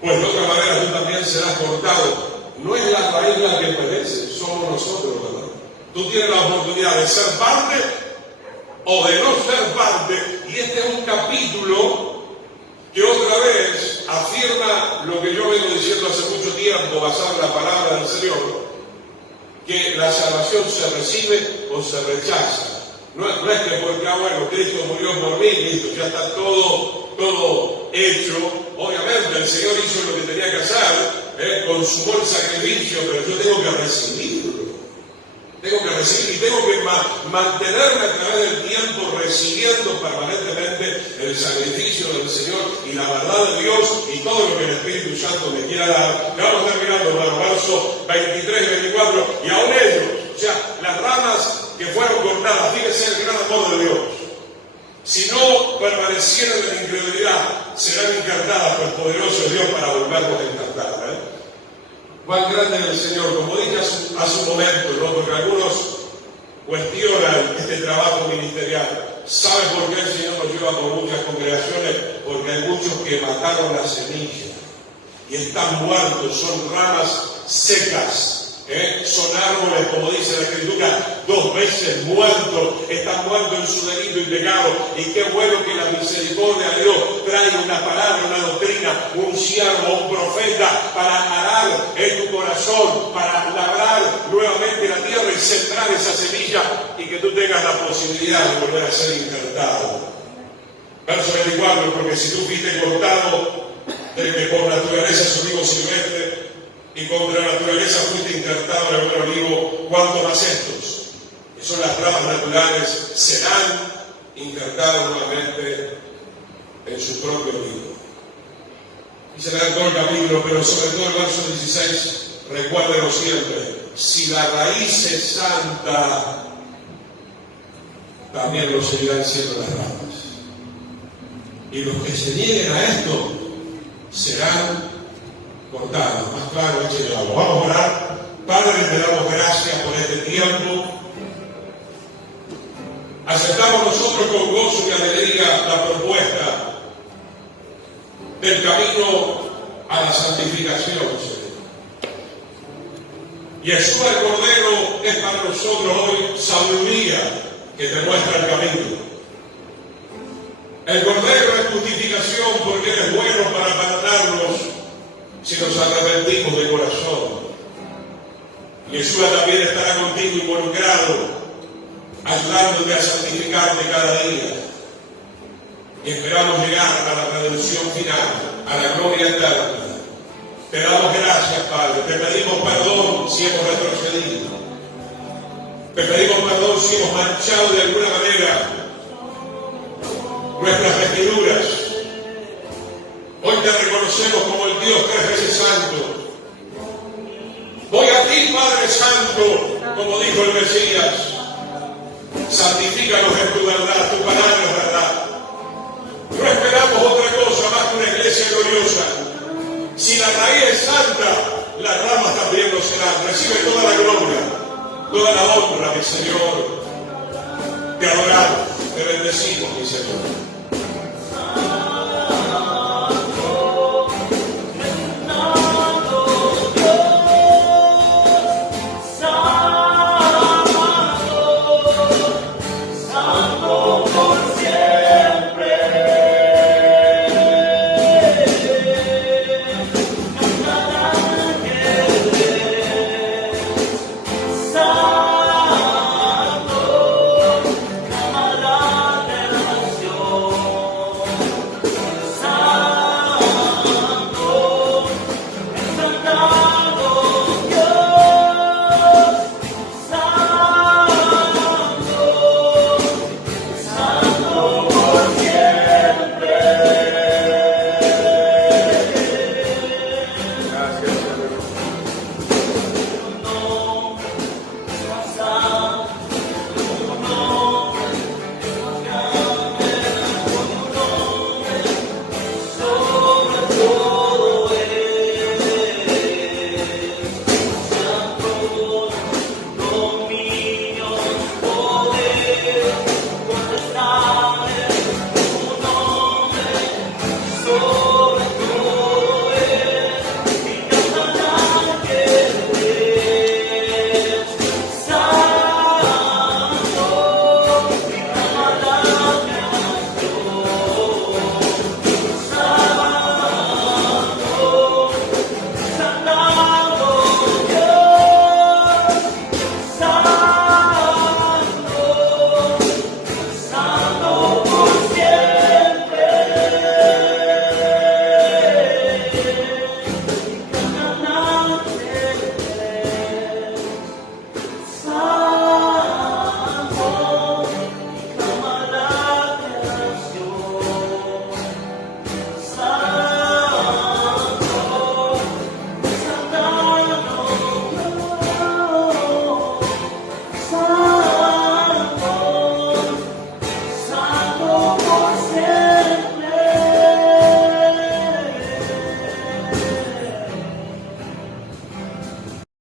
Pues de otra manera tú también serás cortado. No es la raíz la que perece, somos nosotros, ¿verdad? Tú tienes la oportunidad de ser parte o de no ser parte. Y este es un capítulo que otra vez afirma lo que yo vengo diciendo hace mucho tiempo, basado en la palabra del Señor, que la salvación se recibe o se rechaza. No es que porque, bueno, Cristo murió por mí, listo, ya está todo hecho. Obviamente el Señor hizo lo que tenía que hacer, consumó el sacrificio, pero yo tengo que recibirlo. Tengo que recibir y tengo que mantenerme a través del tiempo recibiendo permanentemente el sacrificio del Señor y la verdad de Dios y todo lo que el Espíritu Santo me quiera dar. Ya vamos terminando, hermano, verso 23 y 24. Y aún ellos, o sea, las ramas que fueron cortadas, fíjense el gran amor de Dios. Si no permanecieran en la incredulidad, serán encartadas, pues poderoso es Dios para volvernos a encartar. Cuán grande es el Señor, como dije hace un momento, ¿no? Porque algunos cuestionan este trabajo ministerial. ¿Sabe por qué el Señor nos lleva por muchas congregaciones? Porque hay muchos que mataron la semilla y están muertos, son ramas secas. Son árboles, como dice la Escritura, 2 veces muertos, están muertos en su delito y pecado. Y qué bueno que la misericordia de Dios trae una palabra, una doctrina, un siervo, un profeta, para arar en tu corazón, para labrar nuevamente la tierra y sembrar esa semilla y que tú tengas la posibilidad de volver a ser injertado. Verso 24, porque si tú fuiste cortado, de que por naturaleza es un hijo silvestre, y contra la naturaleza fuiste injertado en el olivo, cuanto más estos, que son las ramas naturales, serán injertados nuevamente en su propio olivo. Y se leer todo el capítulo, pero sobre todo el verso 16, recuérdenlo siempre, si la raíz es santa, también lo seguirán siendo las ramas. Y los que se nieguen a esto, serán cortados. Más claro, échale agua. Vamos a orar. Padre, te damos gracias. aceptamos nosotros con gozo y alegría la propuesta del camino a la santificación, Señor. Yeshua el Cordero es para nosotros hoy sabiduría que te muestra el camino. El Cordero es justificación porque Él es bueno para perdonarnos si nos arrepentimos de corazón. Yeshua también estará contigo involucrado, ayudándote a santificarte cada día. Y esperamos llegar a la redención final, a la gloria eterna. Te damos gracias, Padre. Te pedimos perdón si hemos retrocedido. Te pedimos perdón si hemos manchado de alguna manera nuestras vestiduras. Hoy te reconocemos como el Dios 3 veces santo. Voy a ti, Padre Santo, como dijo el Mesías. Santifícanos en tu verdad, tu palabra es verdad. No esperamos otra cosa más que una iglesia gloriosa. Si la raíz es santa, las ramas también lo serán. Recibe toda la gloria, toda la honra, mi Señor. Te adoramos, te bendecimos, mi Señor.